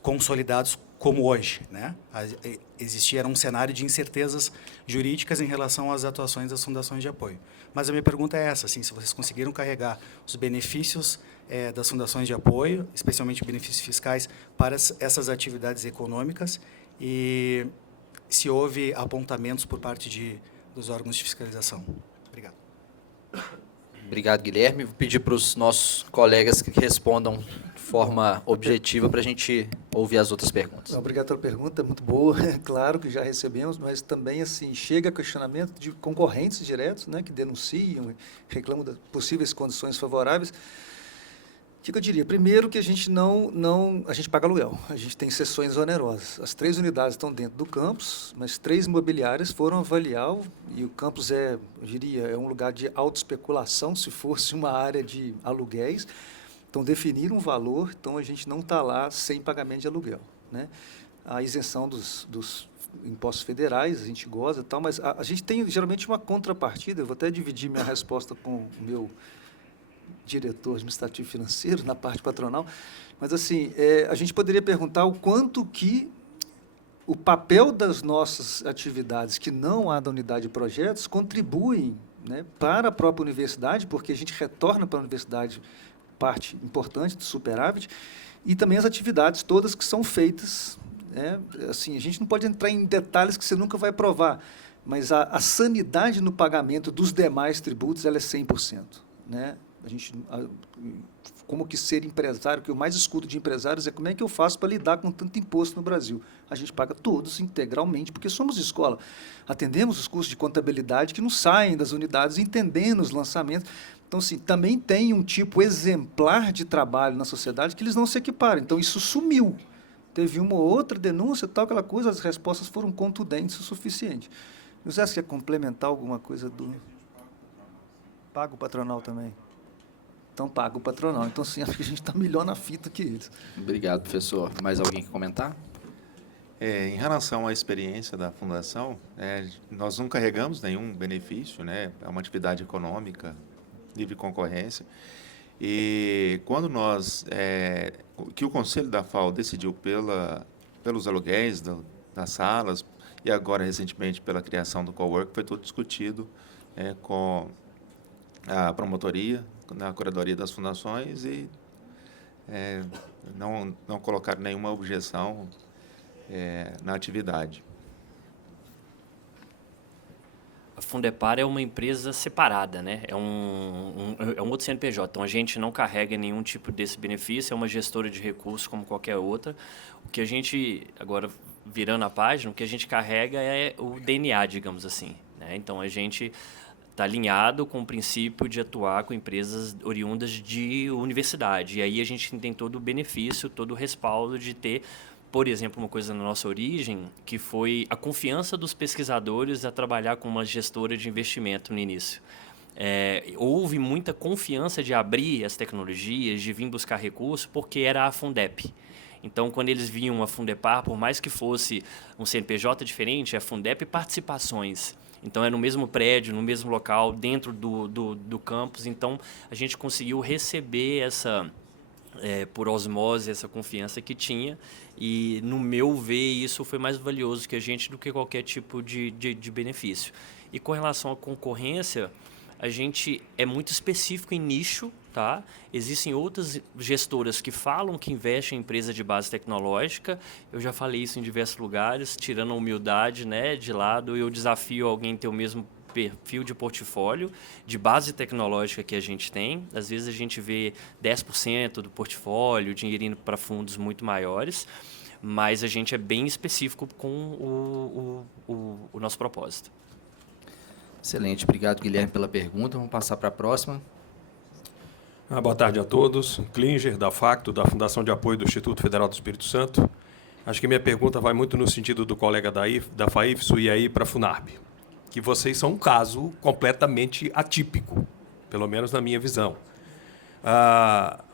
consolidados como hoje, né? Existia um cenário de incertezas jurídicas em relação às atuações das fundações de apoio. Mas a minha pergunta é essa, assim, se vocês conseguiram carregar os benefícios das fundações de apoio, especialmente benefícios fiscais, para essas atividades econômicas, e se houve apontamentos por parte dos órgãos de fiscalização. Obrigado. Obrigado, Guilherme. Vou pedir para os nossos colegas que respondam de forma objetiva para a gente ouvir as outras perguntas. Obrigado pela pergunta, muito boa. Claro que já recebemos, mas também assim chega questionamento de concorrentes diretos, né, que denunciam, reclamam de possíveis condições favoráveis. O que eu diria? Primeiro que a gente a gente paga aluguel, a gente tem sessões onerosas. As 3 unidades estão dentro do campus, mas 3 imobiliárias foram avaliar, e o campus eu diria, é um lugar de autoespeculação, se fosse uma área de aluguéis. Então, definiram um valor, então a gente não está lá sem pagamento de aluguel, né? A isenção dos impostos federais, a gente goza e tal, mas a gente tem geralmente uma contrapartida. Eu vou até dividir minha resposta com o meu diretor administrativo financeiro, na parte patronal, mas assim, a gente poderia perguntar o quanto que o papel das nossas atividades que não há da unidade de projetos contribuem, né, para a própria universidade, porque a gente retorna para a universidade parte importante do superávit, e também as atividades todas que são feitas, né, assim, a gente não pode entrar em detalhes que você nunca vai provar, mas a sanidade no pagamento dos demais tributos ela é 100%, né? A gente, como que ser empresário, que eu mais escuto de empresários é como é que eu faço para lidar com tanto imposto no Brasil. A gente paga todos integralmente, porque somos escola. Atendemos os cursos de contabilidade que não saem das unidades, entendendo os lançamentos. Então, assim, também tem um tipo exemplar de trabalho na sociedade que eles não se equiparam. Então, isso sumiu. Teve uma ou outra denúncia, tal, aquela coisa, as respostas foram contundentes o suficiente. José, você quer complementar alguma coisa do... Paga o patronal também. Então, paga o patronal. Então, sim, acho que a gente está melhor na fita que eles. Obrigado, professor. Mais alguém quer comentar? Em relação à experiência da fundação, nós não carregamos nenhum benefício, né? É uma atividade econômica, livre concorrência. E quando que o Conselho da FAO decidiu pelos aluguéis das salas, e agora, recentemente, pela criação do cowork, foi tudo discutido com a promotoria, na Curadoria das Fundações e não colocaram nenhuma objeção na atividade. A Fundepar é uma empresa separada, né? É um outro CNPJ, então a gente não carrega nenhum tipo desse benefício, é uma gestora de recursos como qualquer outra. O que a gente, agora virando a página, o que a gente carrega é o DNA, digamos assim, né? Então a gente está alinhado com o princípio de atuar com empresas oriundas de universidade. E aí a gente tem todo o benefício, todo o respaldo de ter, por exemplo, uma coisa na nossa origem, que foi a confiança dos pesquisadores a trabalhar com uma gestora de investimento no início. Houve muita confiança de abrir as tecnologias, de vir buscar recursos, porque era a Fundep. Então, quando eles viam a Fundepar, por mais que fosse um CNPJ diferente, a Fundep Participações. Então, é no mesmo prédio, no mesmo local, dentro do campus. Então, a gente conseguiu receber por osmose, essa confiança que tinha. E, no meu ver, isso foi mais valioso que a gente do que qualquer tipo de benefício. E com relação à concorrência, a gente é muito específico em nicho, tá? Existem outras gestoras que falam que investem em empresa de base tecnológica. Eu já falei isso em diversos lugares, tirando a humildade, né, de lado. Eu desafio alguém a ter o mesmo perfil de portfólio, de base tecnológica que a gente tem. Às vezes a gente vê 10% do portfólio, dinheiro indo para fundos muito maiores, mas a gente é bem específico com o nosso propósito. Excelente, obrigado, Guilherme, pela pergunta. Vamos passar para a próxima. Boa tarde a todos. Klinger, da Facto, da Fundação de Apoio do Instituto Federal do Espírito Santo. Acho que minha pergunta vai muito no sentido do colega da FAIFSO e aí para a FUNARB, que vocês são um caso completamente atípico, pelo menos na minha visão.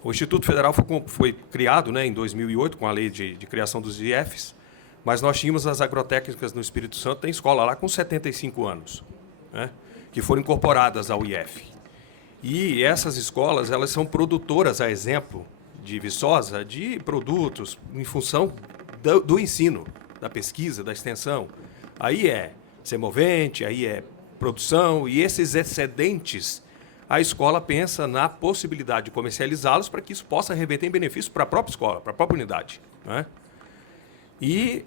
O Instituto Federal foi criado, né, em 2008, com a lei de criação dos IFs, mas nós tínhamos as agrotécnicas no Espírito Santo, tem escola lá com 75 anos, né, que foram incorporadas ao IF. E essas escolas, elas são produtoras, a exemplo de Viçosa, de produtos em função do ensino, da pesquisa, da extensão. Aí é semovente, aí é produção, e esses excedentes, a escola pensa na possibilidade de comercializá-los para que isso possa reverter em benefício para a própria escola, para a própria unidade, né? E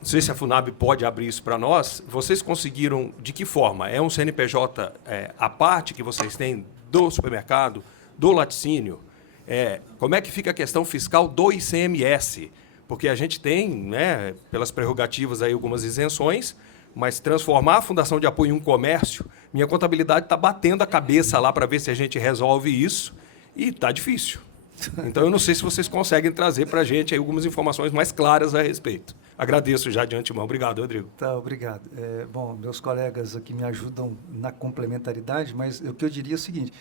não sei se a FUNARB pode abrir isso para nós. Vocês conseguiram, de que forma? É um CNPJ à parte que vocês têm do supermercado, do laticínio? Como é que fica a questão fiscal do ICMS? Porque a gente tem, né, pelas prerrogativas, aí, algumas isenções, mas transformar a Fundação de Apoio em um comércio, minha contabilidade está batendo a cabeça lá para ver se a gente resolve isso, e está difícil. Então, eu não sei se vocês conseguem trazer para a gente aí algumas informações mais claras a respeito. Agradeço já de antemão. Obrigado, Rodrigo. Tá, obrigado. Bom, meus colegas aqui me ajudam na complementaridade, mas o que eu diria é o seguinte: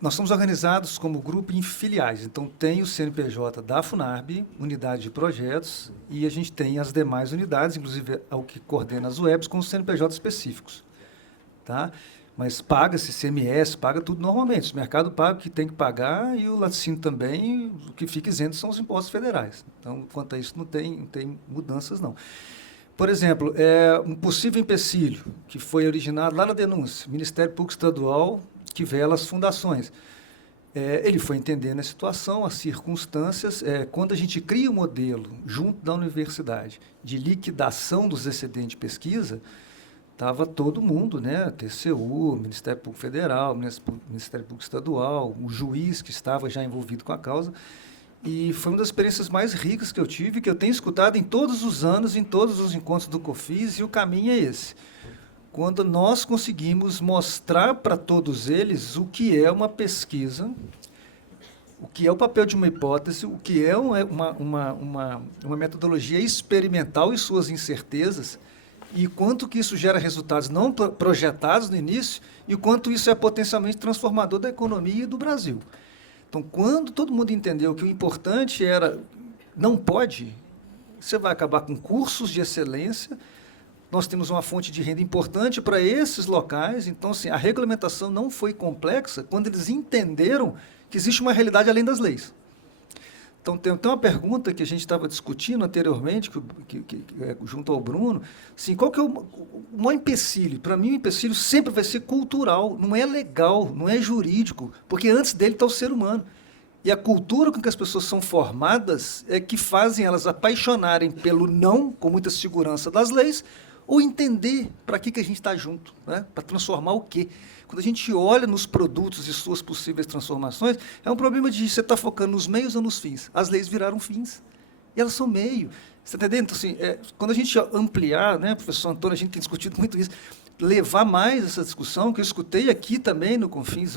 nós somos organizados como grupo em filiais. Então, tem o CNPJ da FUNARB, unidade de projetos, e a gente tem as demais unidades, inclusive o que coordena as webs, com os CNPJ específicos. Tá? Mas paga-se ICMS, paga tudo normalmente. O mercado paga o que tem que pagar e o laticínio também, o que fica isento são os impostos federais. Então, quanto a isso, não tem mudanças, não. Por exemplo, um possível empecilho que foi originado lá na denúncia, Ministério Público Estadual, que vela as fundações. Ele foi entendendo a situação, as circunstâncias. Quando a gente cria um modelo junto da universidade de liquidação dos excedentes de pesquisa, estava todo mundo, né? TCU, Ministério Público Federal, Ministério Público Estadual, o juiz que estava já envolvido com a causa. E foi uma das experiências mais ricas que eu tive, que eu tenho escutado em todos os anos, em todos os encontros do COFIS, e o caminho é esse. Quando nós conseguimos mostrar para todos eles o que é uma pesquisa, o que é o papel de uma hipótese, o que é uma metodologia experimental e suas incertezas, e quanto que isso gera resultados não projetados no início, e o quanto isso é potencialmente transformador da economia e do Brasil. Então, quando todo mundo entendeu que o importante era, não pode, você vai acabar com cursos de excelência. Nós temos uma fonte de renda importante para esses locais. Então, assim, a regulamentação não foi complexa quando eles entenderam que existe uma realidade além das leis. Então, tem uma pergunta que a gente estava discutindo anteriormente, junto ao Bruno, assim, qual que é o maior empecilho? Para mim, o empecilho sempre vai ser cultural, não é legal, não é jurídico, porque antes dele está o ser humano. E a cultura com que as pessoas são formadas é que fazem elas apaixonarem pelo não, com muita segurança das leis, ou entender para que a gente está junto, né? Para transformar o quê? Quando a gente olha nos produtos e suas possíveis transformações, é um problema de você estar focando nos meios ou nos fins. As leis viraram fins, e elas são meio. Você está entendendo? Então, assim, quando a gente ampliar, né, professor Antônio, a gente tem discutido muito isso, levar mais essa discussão, que eu escutei aqui também no Confins,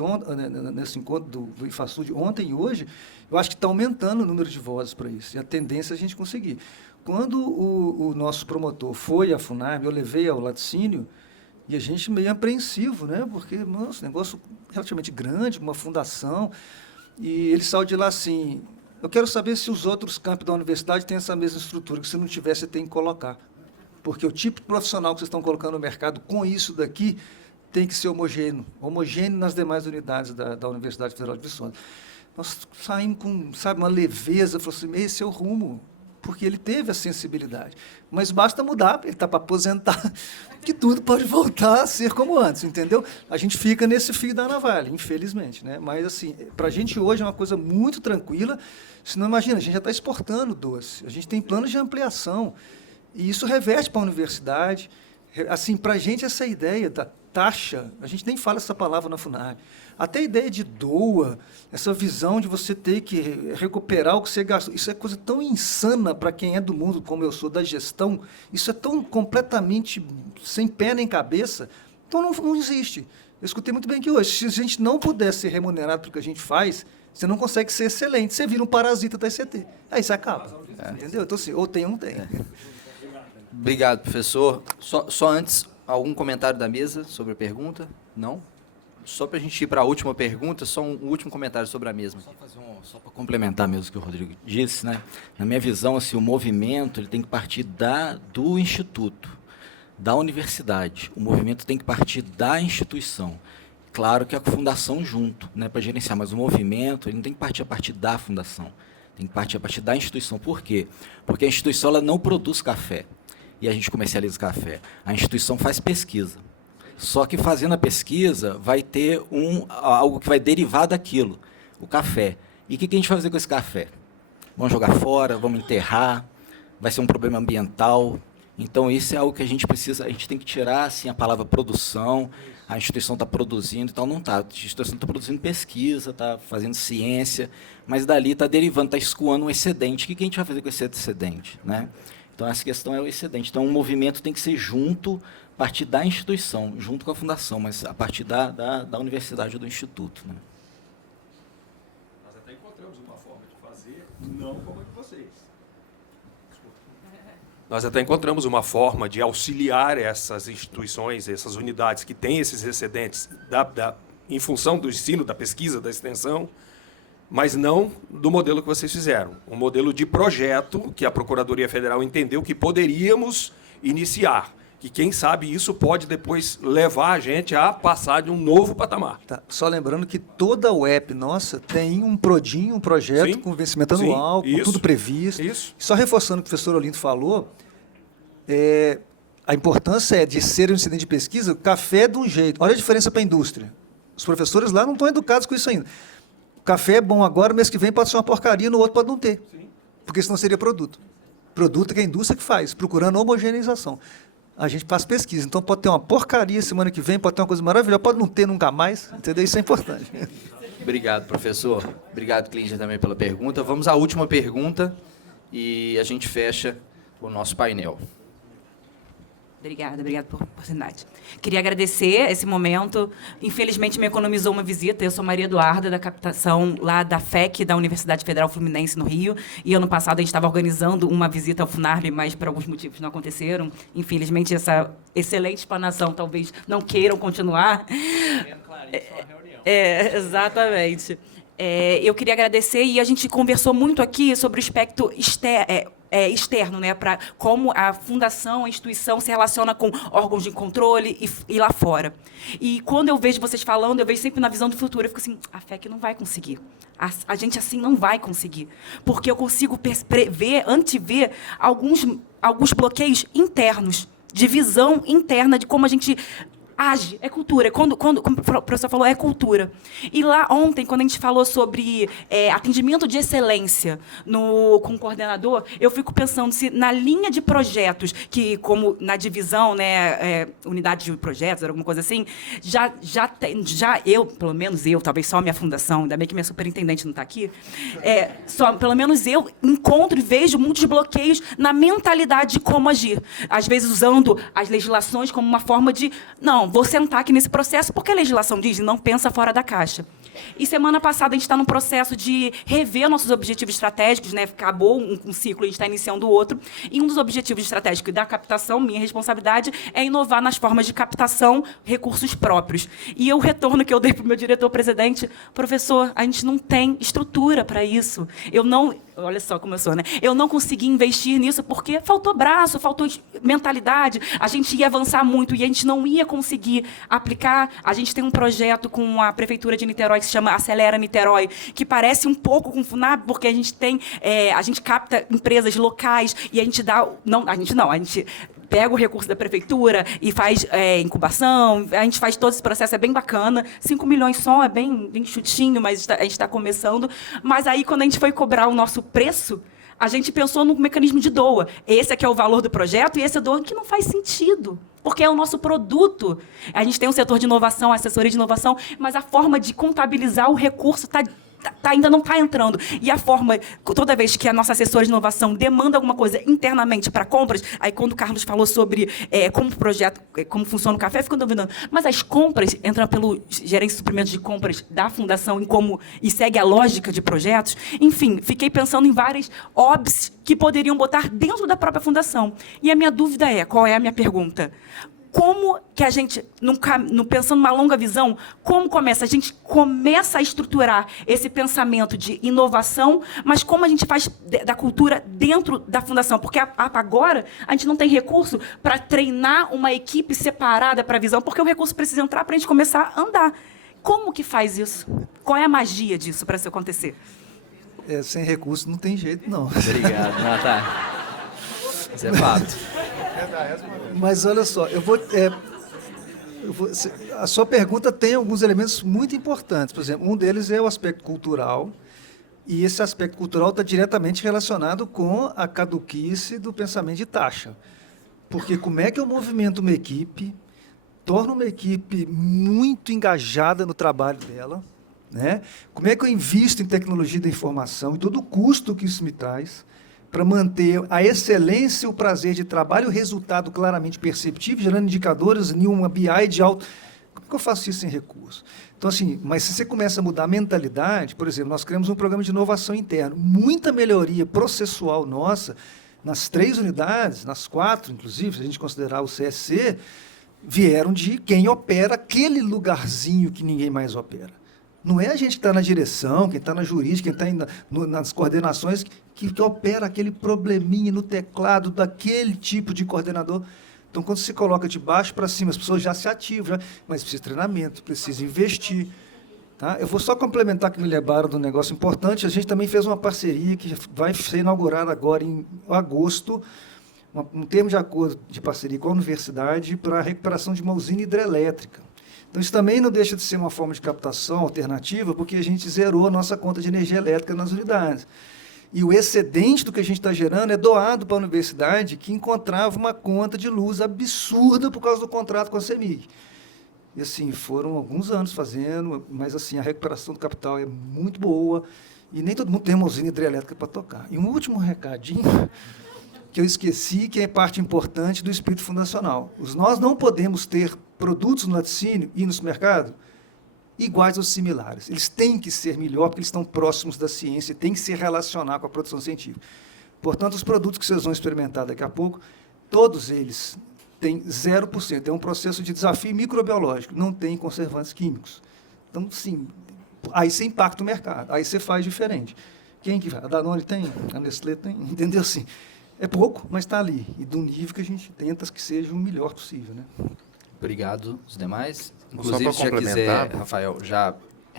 nesse encontro do IFASUD ontem e hoje, eu acho que está aumentando o número de vozes para isso, e a tendência é a gente conseguir. Quando o nosso promotor foi à FUNARB, eu levei ao laticínio, e a gente meio apreensivo, né? Porque, nossa, negócio relativamente grande, uma fundação, e ele saiu de lá assim, eu quero saber se os outros campos da universidade têm essa mesma estrutura, que se não tiver, você tem que colocar. Porque o tipo de profissional que vocês estão colocando no mercado com isso daqui tem que ser homogêneo nas demais unidades da Universidade Federal de Viçosa. Nós saímos com, sabe, uma leveza, falamos assim, esse é o rumo, porque ele teve a sensibilidade. Mas basta mudar, ele está para aposentar, que tudo pode voltar a ser como antes, entendeu? A gente fica nesse fio da navalha, infelizmente, né? Mas, assim, para a gente hoje é uma coisa muito tranquila, senão, imagina, a gente já está exportando doce, a gente tem planos de ampliação, e isso reverte para a universidade. Assim, para a gente, essa ideia da taxa, a gente nem fala essa palavra na FUNARB, até a ideia de doa, essa visão de você ter que recuperar o que você gastou, isso é coisa tão insana para quem é do mundo, como eu sou, da gestão, isso é tão completamente sem pé nem cabeça, então não existe. Eu escutei muito bem aqui hoje, se a gente não puder ser remunerado pelo que a gente faz, você não consegue ser excelente, você vira um parasita da ICT, aí você acaba, entendeu? Então, assim, ou tem ou não tem. Obrigado, professor. Só antes, algum comentário da mesa sobre a pergunta? Não? Só para a gente ir para a última pergunta, só um último comentário sobre a mesma. Só para complementar mesmo o que o Rodrigo disse, né? Na minha visão, assim, o movimento ele tem que partir do instituto, da universidade. O movimento tem que partir da instituição. Claro que a fundação junto, né, para gerenciar, mas o movimento ele não tem que partir a partir da fundação. Tem que partir a partir da instituição. Por quê? Porque a instituição ela não produz café e a gente comercializa café. A instituição faz pesquisa. Só que fazendo a pesquisa vai ter algo que vai derivar daquilo, o café. E o que a gente vai fazer com esse café? Vamos jogar fora, vamos enterrar, vai ser um problema ambiental. Então, isso é algo que a gente precisa, a gente tem que tirar assim, a palavra produção, a instituição está produzindo, então não está. A instituição está produzindo pesquisa, está fazendo ciência, mas dali está derivando, está escoando um excedente. O que a gente vai fazer com esse excedente? Né? Então, essa questão é o excedente. Então, o movimento tem que ser junto, a partir da instituição, junto com a fundação, mas a partir da universidade ou do instituto. Né? Nós até encontramos uma forma de fazer, não como a de vocês. Nós até encontramos uma forma de auxiliar essas instituições, essas unidades que têm esses excedentes em função do ensino, da pesquisa, da extensão, mas não do modelo que vocês fizeram. Um modelo de projeto que a Procuradoria Federal entendeu que poderíamos iniciar, que quem sabe isso pode depois levar a gente a passar de um novo patamar. Tá. Só lembrando que toda a web nossa tem um PRODIN, um projeto Sim. com vencimento anual, com tudo previsto. Isso. Só reforçando o que o professor Olinto falou, a importância é de ser um incidente de pesquisa, o café é de um jeito. Olha a diferença para a indústria. Os professores lá não estão educados com isso ainda. O café é bom agora, mês que vem pode ser uma porcaria, no outro pode não ter. Sim. Porque senão seria produto. Produto que é a indústria que faz, procurando homogeneização. A gente faz pesquisa, então pode ter uma porcaria semana que vem, pode ter uma coisa maravilhosa, pode não ter nunca mais, entendeu? Isso é importante. Obrigado, professor. Obrigado, Klinger, também pela pergunta. Vamos à última pergunta e a gente fecha o nosso painel. Obrigada por oportunidade. Queria agradecer esse momento. Infelizmente, me economizou uma visita. Eu sou Maria Eduarda, da captação lá da FEC, da Universidade Federal Fluminense, no Rio. E ano passado a gente estava organizando uma visita ao FUNARB, mas por alguns motivos não aconteceram. Infelizmente, essa excelente explanação talvez não queiram continuar. Exatamente. Eu queria agradecer, e a gente conversou muito aqui sobre o aspecto externo, né, para como a fundação, a instituição se relaciona com órgãos de controle e lá fora. E quando eu vejo vocês falando, eu vejo sempre na visão do futuro, eu fico assim, a FEC não vai conseguir. A gente assim não vai conseguir. Porque eu consigo antever alguns bloqueios internos, de visão interna de como a gente age, é cultura. Como o professor falou, é cultura. E lá ontem, quando a gente falou sobre atendimento de excelência com o coordenador, eu fico pensando se na linha de projetos, que como na divisão, né, unidade de projetos, alguma coisa assim, já eu, pelo menos eu, talvez só a minha fundação, ainda bem que minha superintendente não está aqui, pelo menos eu encontro e vejo muitos bloqueios na mentalidade de como agir. Às vezes usando as legislações como uma forma de, não, vou sentar aqui nesse processo, porque a legislação diz, não pensa fora da caixa. E semana passada a gente está num processo de rever nossos objetivos estratégicos, né? Acabou um ciclo, a gente está iniciando outro. E um dos objetivos estratégicos da captação, minha responsabilidade, é inovar nas formas de captação, recursos próprios. E o retorno que eu dei para o meu diretor-presidente, professor, a gente não tem estrutura para isso. Olha só como eu sou, né? Eu não consegui investir nisso porque faltou braço, faltou mentalidade. A gente ia avançar muito e a gente não ia conseguir aplicar. A gente tem um projeto com a Prefeitura de Niterói que se chama Acelera Niterói, que parece um pouco com o FUNAB, porque a gente capta empresas locais e a gente pega o recurso da prefeitura e faz incubação, a gente faz todo esse processo, é bem bacana, 5 milhões só, é bem chutinho, mas a gente está começando. Mas aí, quando a gente foi cobrar o nosso preço, a gente pensou no mecanismo de doa. Esse aqui é o valor do projeto e esse é o doa, que não faz sentido, porque é o nosso produto. A gente tem um setor de inovação, assessoria de inovação, mas a forma de contabilizar o recurso ainda não está entrando. E a forma, toda vez que a nossa assessora de inovação demanda alguma coisa internamente para compras, aí quando o Carlos falou sobre como o projeto, como funciona o café, eu fico duvidando. Mas as compras entram pelo gerente de suprimentos de compras da fundação e segue a lógica de projetos. Enfim, fiquei pensando em várias OBS que poderiam botar dentro da própria fundação. E a minha dúvida qual é a minha pergunta? Como que a gente, pensando numa longa visão, como começa? A gente começa a estruturar esse pensamento de inovação, mas como a gente faz da cultura dentro da fundação? Porque agora a gente não tem recurso para treinar uma equipe separada para a visão, porque o recurso precisa entrar para a gente começar a andar. Como que faz isso? Qual é a magia disso para isso acontecer? Sem recurso não tem jeito, não. Obrigado, Nata. Isso é fato. Mas olha só, a sua pergunta tem alguns elementos muito importantes. Por exemplo, um deles é o aspecto cultural, e esse aspecto cultural está diretamente relacionado com a caduquice do pensamento de taxa. Porque como é que eu movimento uma equipe, torno uma equipe muito engajada no trabalho dela, né? Como é que eu invisto em tecnologia da informação e todo o custo que isso me traz, para manter a excelência, o prazer de trabalho, o resultado claramente perceptível, gerando indicadores em uma BI de alto... Como é que eu faço isso sem recurso? Então, assim, mas se você começa a mudar a mentalidade, por exemplo, nós criamos um programa de inovação interno, muita melhoria processual nossa, nas 3 unidades, nas 4, inclusive, se a gente considerar o CSC, vieram de quem opera aquele lugarzinho que ninguém mais opera. Não é a gente que está na direção, quem está na jurídica, quem está nas coordenações, que opera aquele probleminha no teclado daquele tipo de coordenador. Então, quando se coloca de baixo para cima, as pessoas já se ativam, mas precisa de treinamento, precisa investir. Tá? Eu vou só complementar que me lembraram de um negócio importante. A gente também fez uma parceria que vai ser inaugurada agora em agosto, um termo de acordo de parceria com a universidade para a recuperação de uma usina hidrelétrica. Então, isso também não deixa de ser uma forma de captação alternativa, porque a gente zerou a nossa conta de energia elétrica nas unidades. E o excedente do que a gente está gerando é doado para a universidade, que encontrava uma conta de luz absurda por causa do contrato com a CEMIG. E, assim, foram alguns anos fazendo, mas, assim, a recuperação do capital é muito boa, e nem todo mundo tem uma usina hidrelétrica para tocar. E um último recadinho que eu esqueci, que é parte importante do espírito fundacional. Nós não podemos ter produtos no laticínio e no supermercado iguais ou similares. Eles têm que ser melhor, porque eles estão próximos da ciência, têm que se relacionar com a produção científica. Portanto, os produtos que vocês vão experimentar daqui a pouco, todos eles têm 0%. É um processo de desafio microbiológico, não tem conservantes químicos. Então, sim, aí você impacta o mercado, aí você faz diferente. Quem que vai? A Danone tem? A Nestlé tem? Entendeu? Sim. É pouco, mas está ali. E do nível que a gente tenta que seja o melhor possível, né? Obrigado. Os demais? Só Inclusive, pra se já complementar, quiser, Rafael, já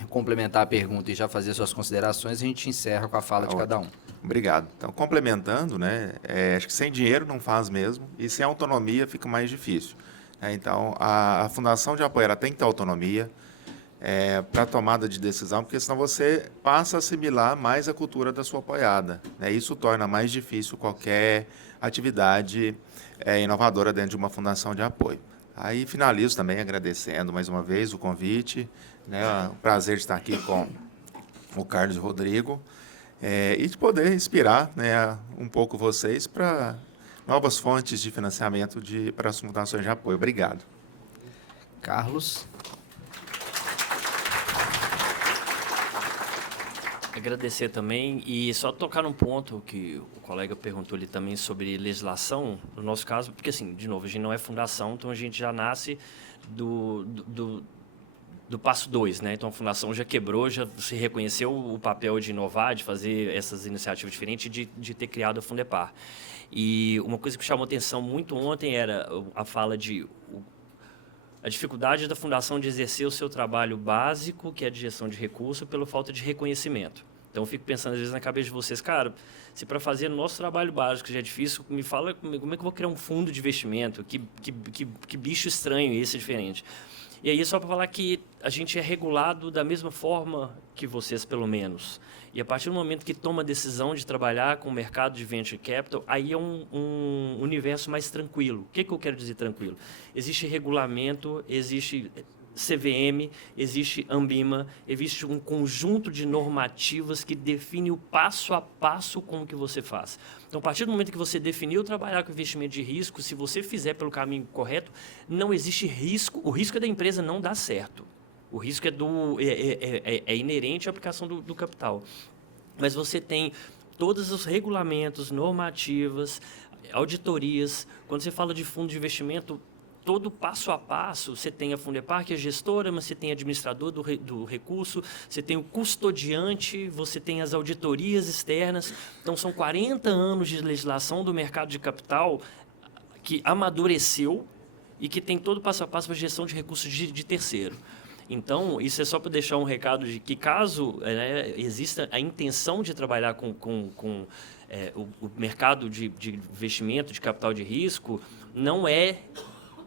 complementar a pergunta e já fazer suas considerações, a gente encerra com a fala de cada um. Obrigado. Então, complementando, né, acho que sem dinheiro não faz mesmo, e sem autonomia fica mais difícil. Então, a Fundação de Apoio ela tem que ter autonomia para a tomada de decisão, porque senão você passa a assimilar mais a cultura da sua apoiada. Né? Isso torna mais difícil qualquer atividade inovadora dentro de uma fundação de apoio. Aí finalizo também agradecendo mais uma vez o convite, né, o prazer de estar aqui com o Carlos e o Rodrigo, e de poder inspirar, né, um pouco vocês para novas fontes de financiamento para as fundações de apoio. Obrigado. Carlos. Agradecer também e só tocar num ponto que o colega perguntou ali também sobre legislação, no nosso caso, porque assim, de novo, a gente não é fundação, então a gente já nasce do passo 2, né? Então a fundação já quebrou, já se reconheceu o papel de inovar, de fazer essas iniciativas diferentes, de ter criado a Fundepar. E uma coisa que chamou atenção muito ontem era a fala de a dificuldade da fundação de exercer o seu trabalho básico, que é a de gestão de recursos, pela falta de reconhecimento. Então, eu fico pensando, às vezes, na cabeça de vocês, cara, se para fazer nosso trabalho básico já é difícil, me fala como é que eu vou criar um fundo de investimento? Que bicho estranho esse, diferente. E aí, só para falar que a gente é regulado da mesma forma que vocês, pelo menos. E a partir do momento que toma a decisão de trabalhar com o mercado de venture capital, aí é um universo mais tranquilo. O que eu quero dizer tranquilo? Existe regulamento, existe CVM, existe Ambima, existe um conjunto de normativas que define o passo a passo como que você faz. Então, a partir do momento que você definiu trabalhar com investimento de risco, se você fizer pelo caminho correto, não existe risco, o risco é da empresa não dar certo. O risco é inerente à aplicação do capital. Mas você tem todos os regulamentos, normativas, auditorias. Quando você fala de fundo de investimento, todo passo a passo, você tem a Fundepar, que é gestora, mas você tem administrador do recurso, você tem o custodiante, você tem as auditorias externas. Então, são 40 anos de legislação do mercado de capital que amadureceu e que tem todo passo a passo para gestão de recursos de terceiro. Então, isso é só para deixar um recado de que, caso exista a intenção de trabalhar com o mercado de investimento, de capital de risco,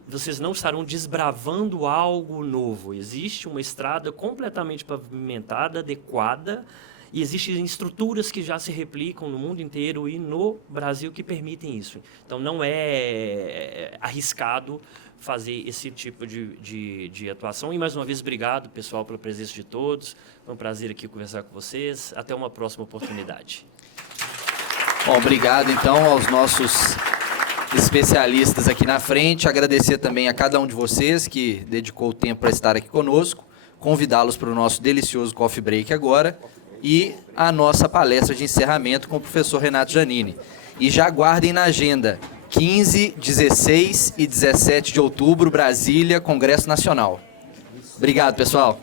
vocês não estarão desbravando algo novo. Existe uma estrada completamente pavimentada, adequada, e existem estruturas que já se replicam no mundo inteiro e no Brasil que permitem isso. Então, não é arriscado fazer esse tipo de atuação. E, mais uma vez, obrigado, pessoal, pela presença de todos. Foi um prazer aqui conversar com vocês. Até uma próxima oportunidade. Bom, obrigado, então, aos nossos especialistas aqui na frente. Agradecer também a cada um de vocês que dedicou o tempo para estar aqui conosco. Convidá-los para o nosso delicioso coffee break agora e a nossa palestra de encerramento com o professor Renato Giannini. E já aguardem na agenda, 15, 16 e 17 de outubro, Brasília, Congresso Nacional. Obrigado, pessoal.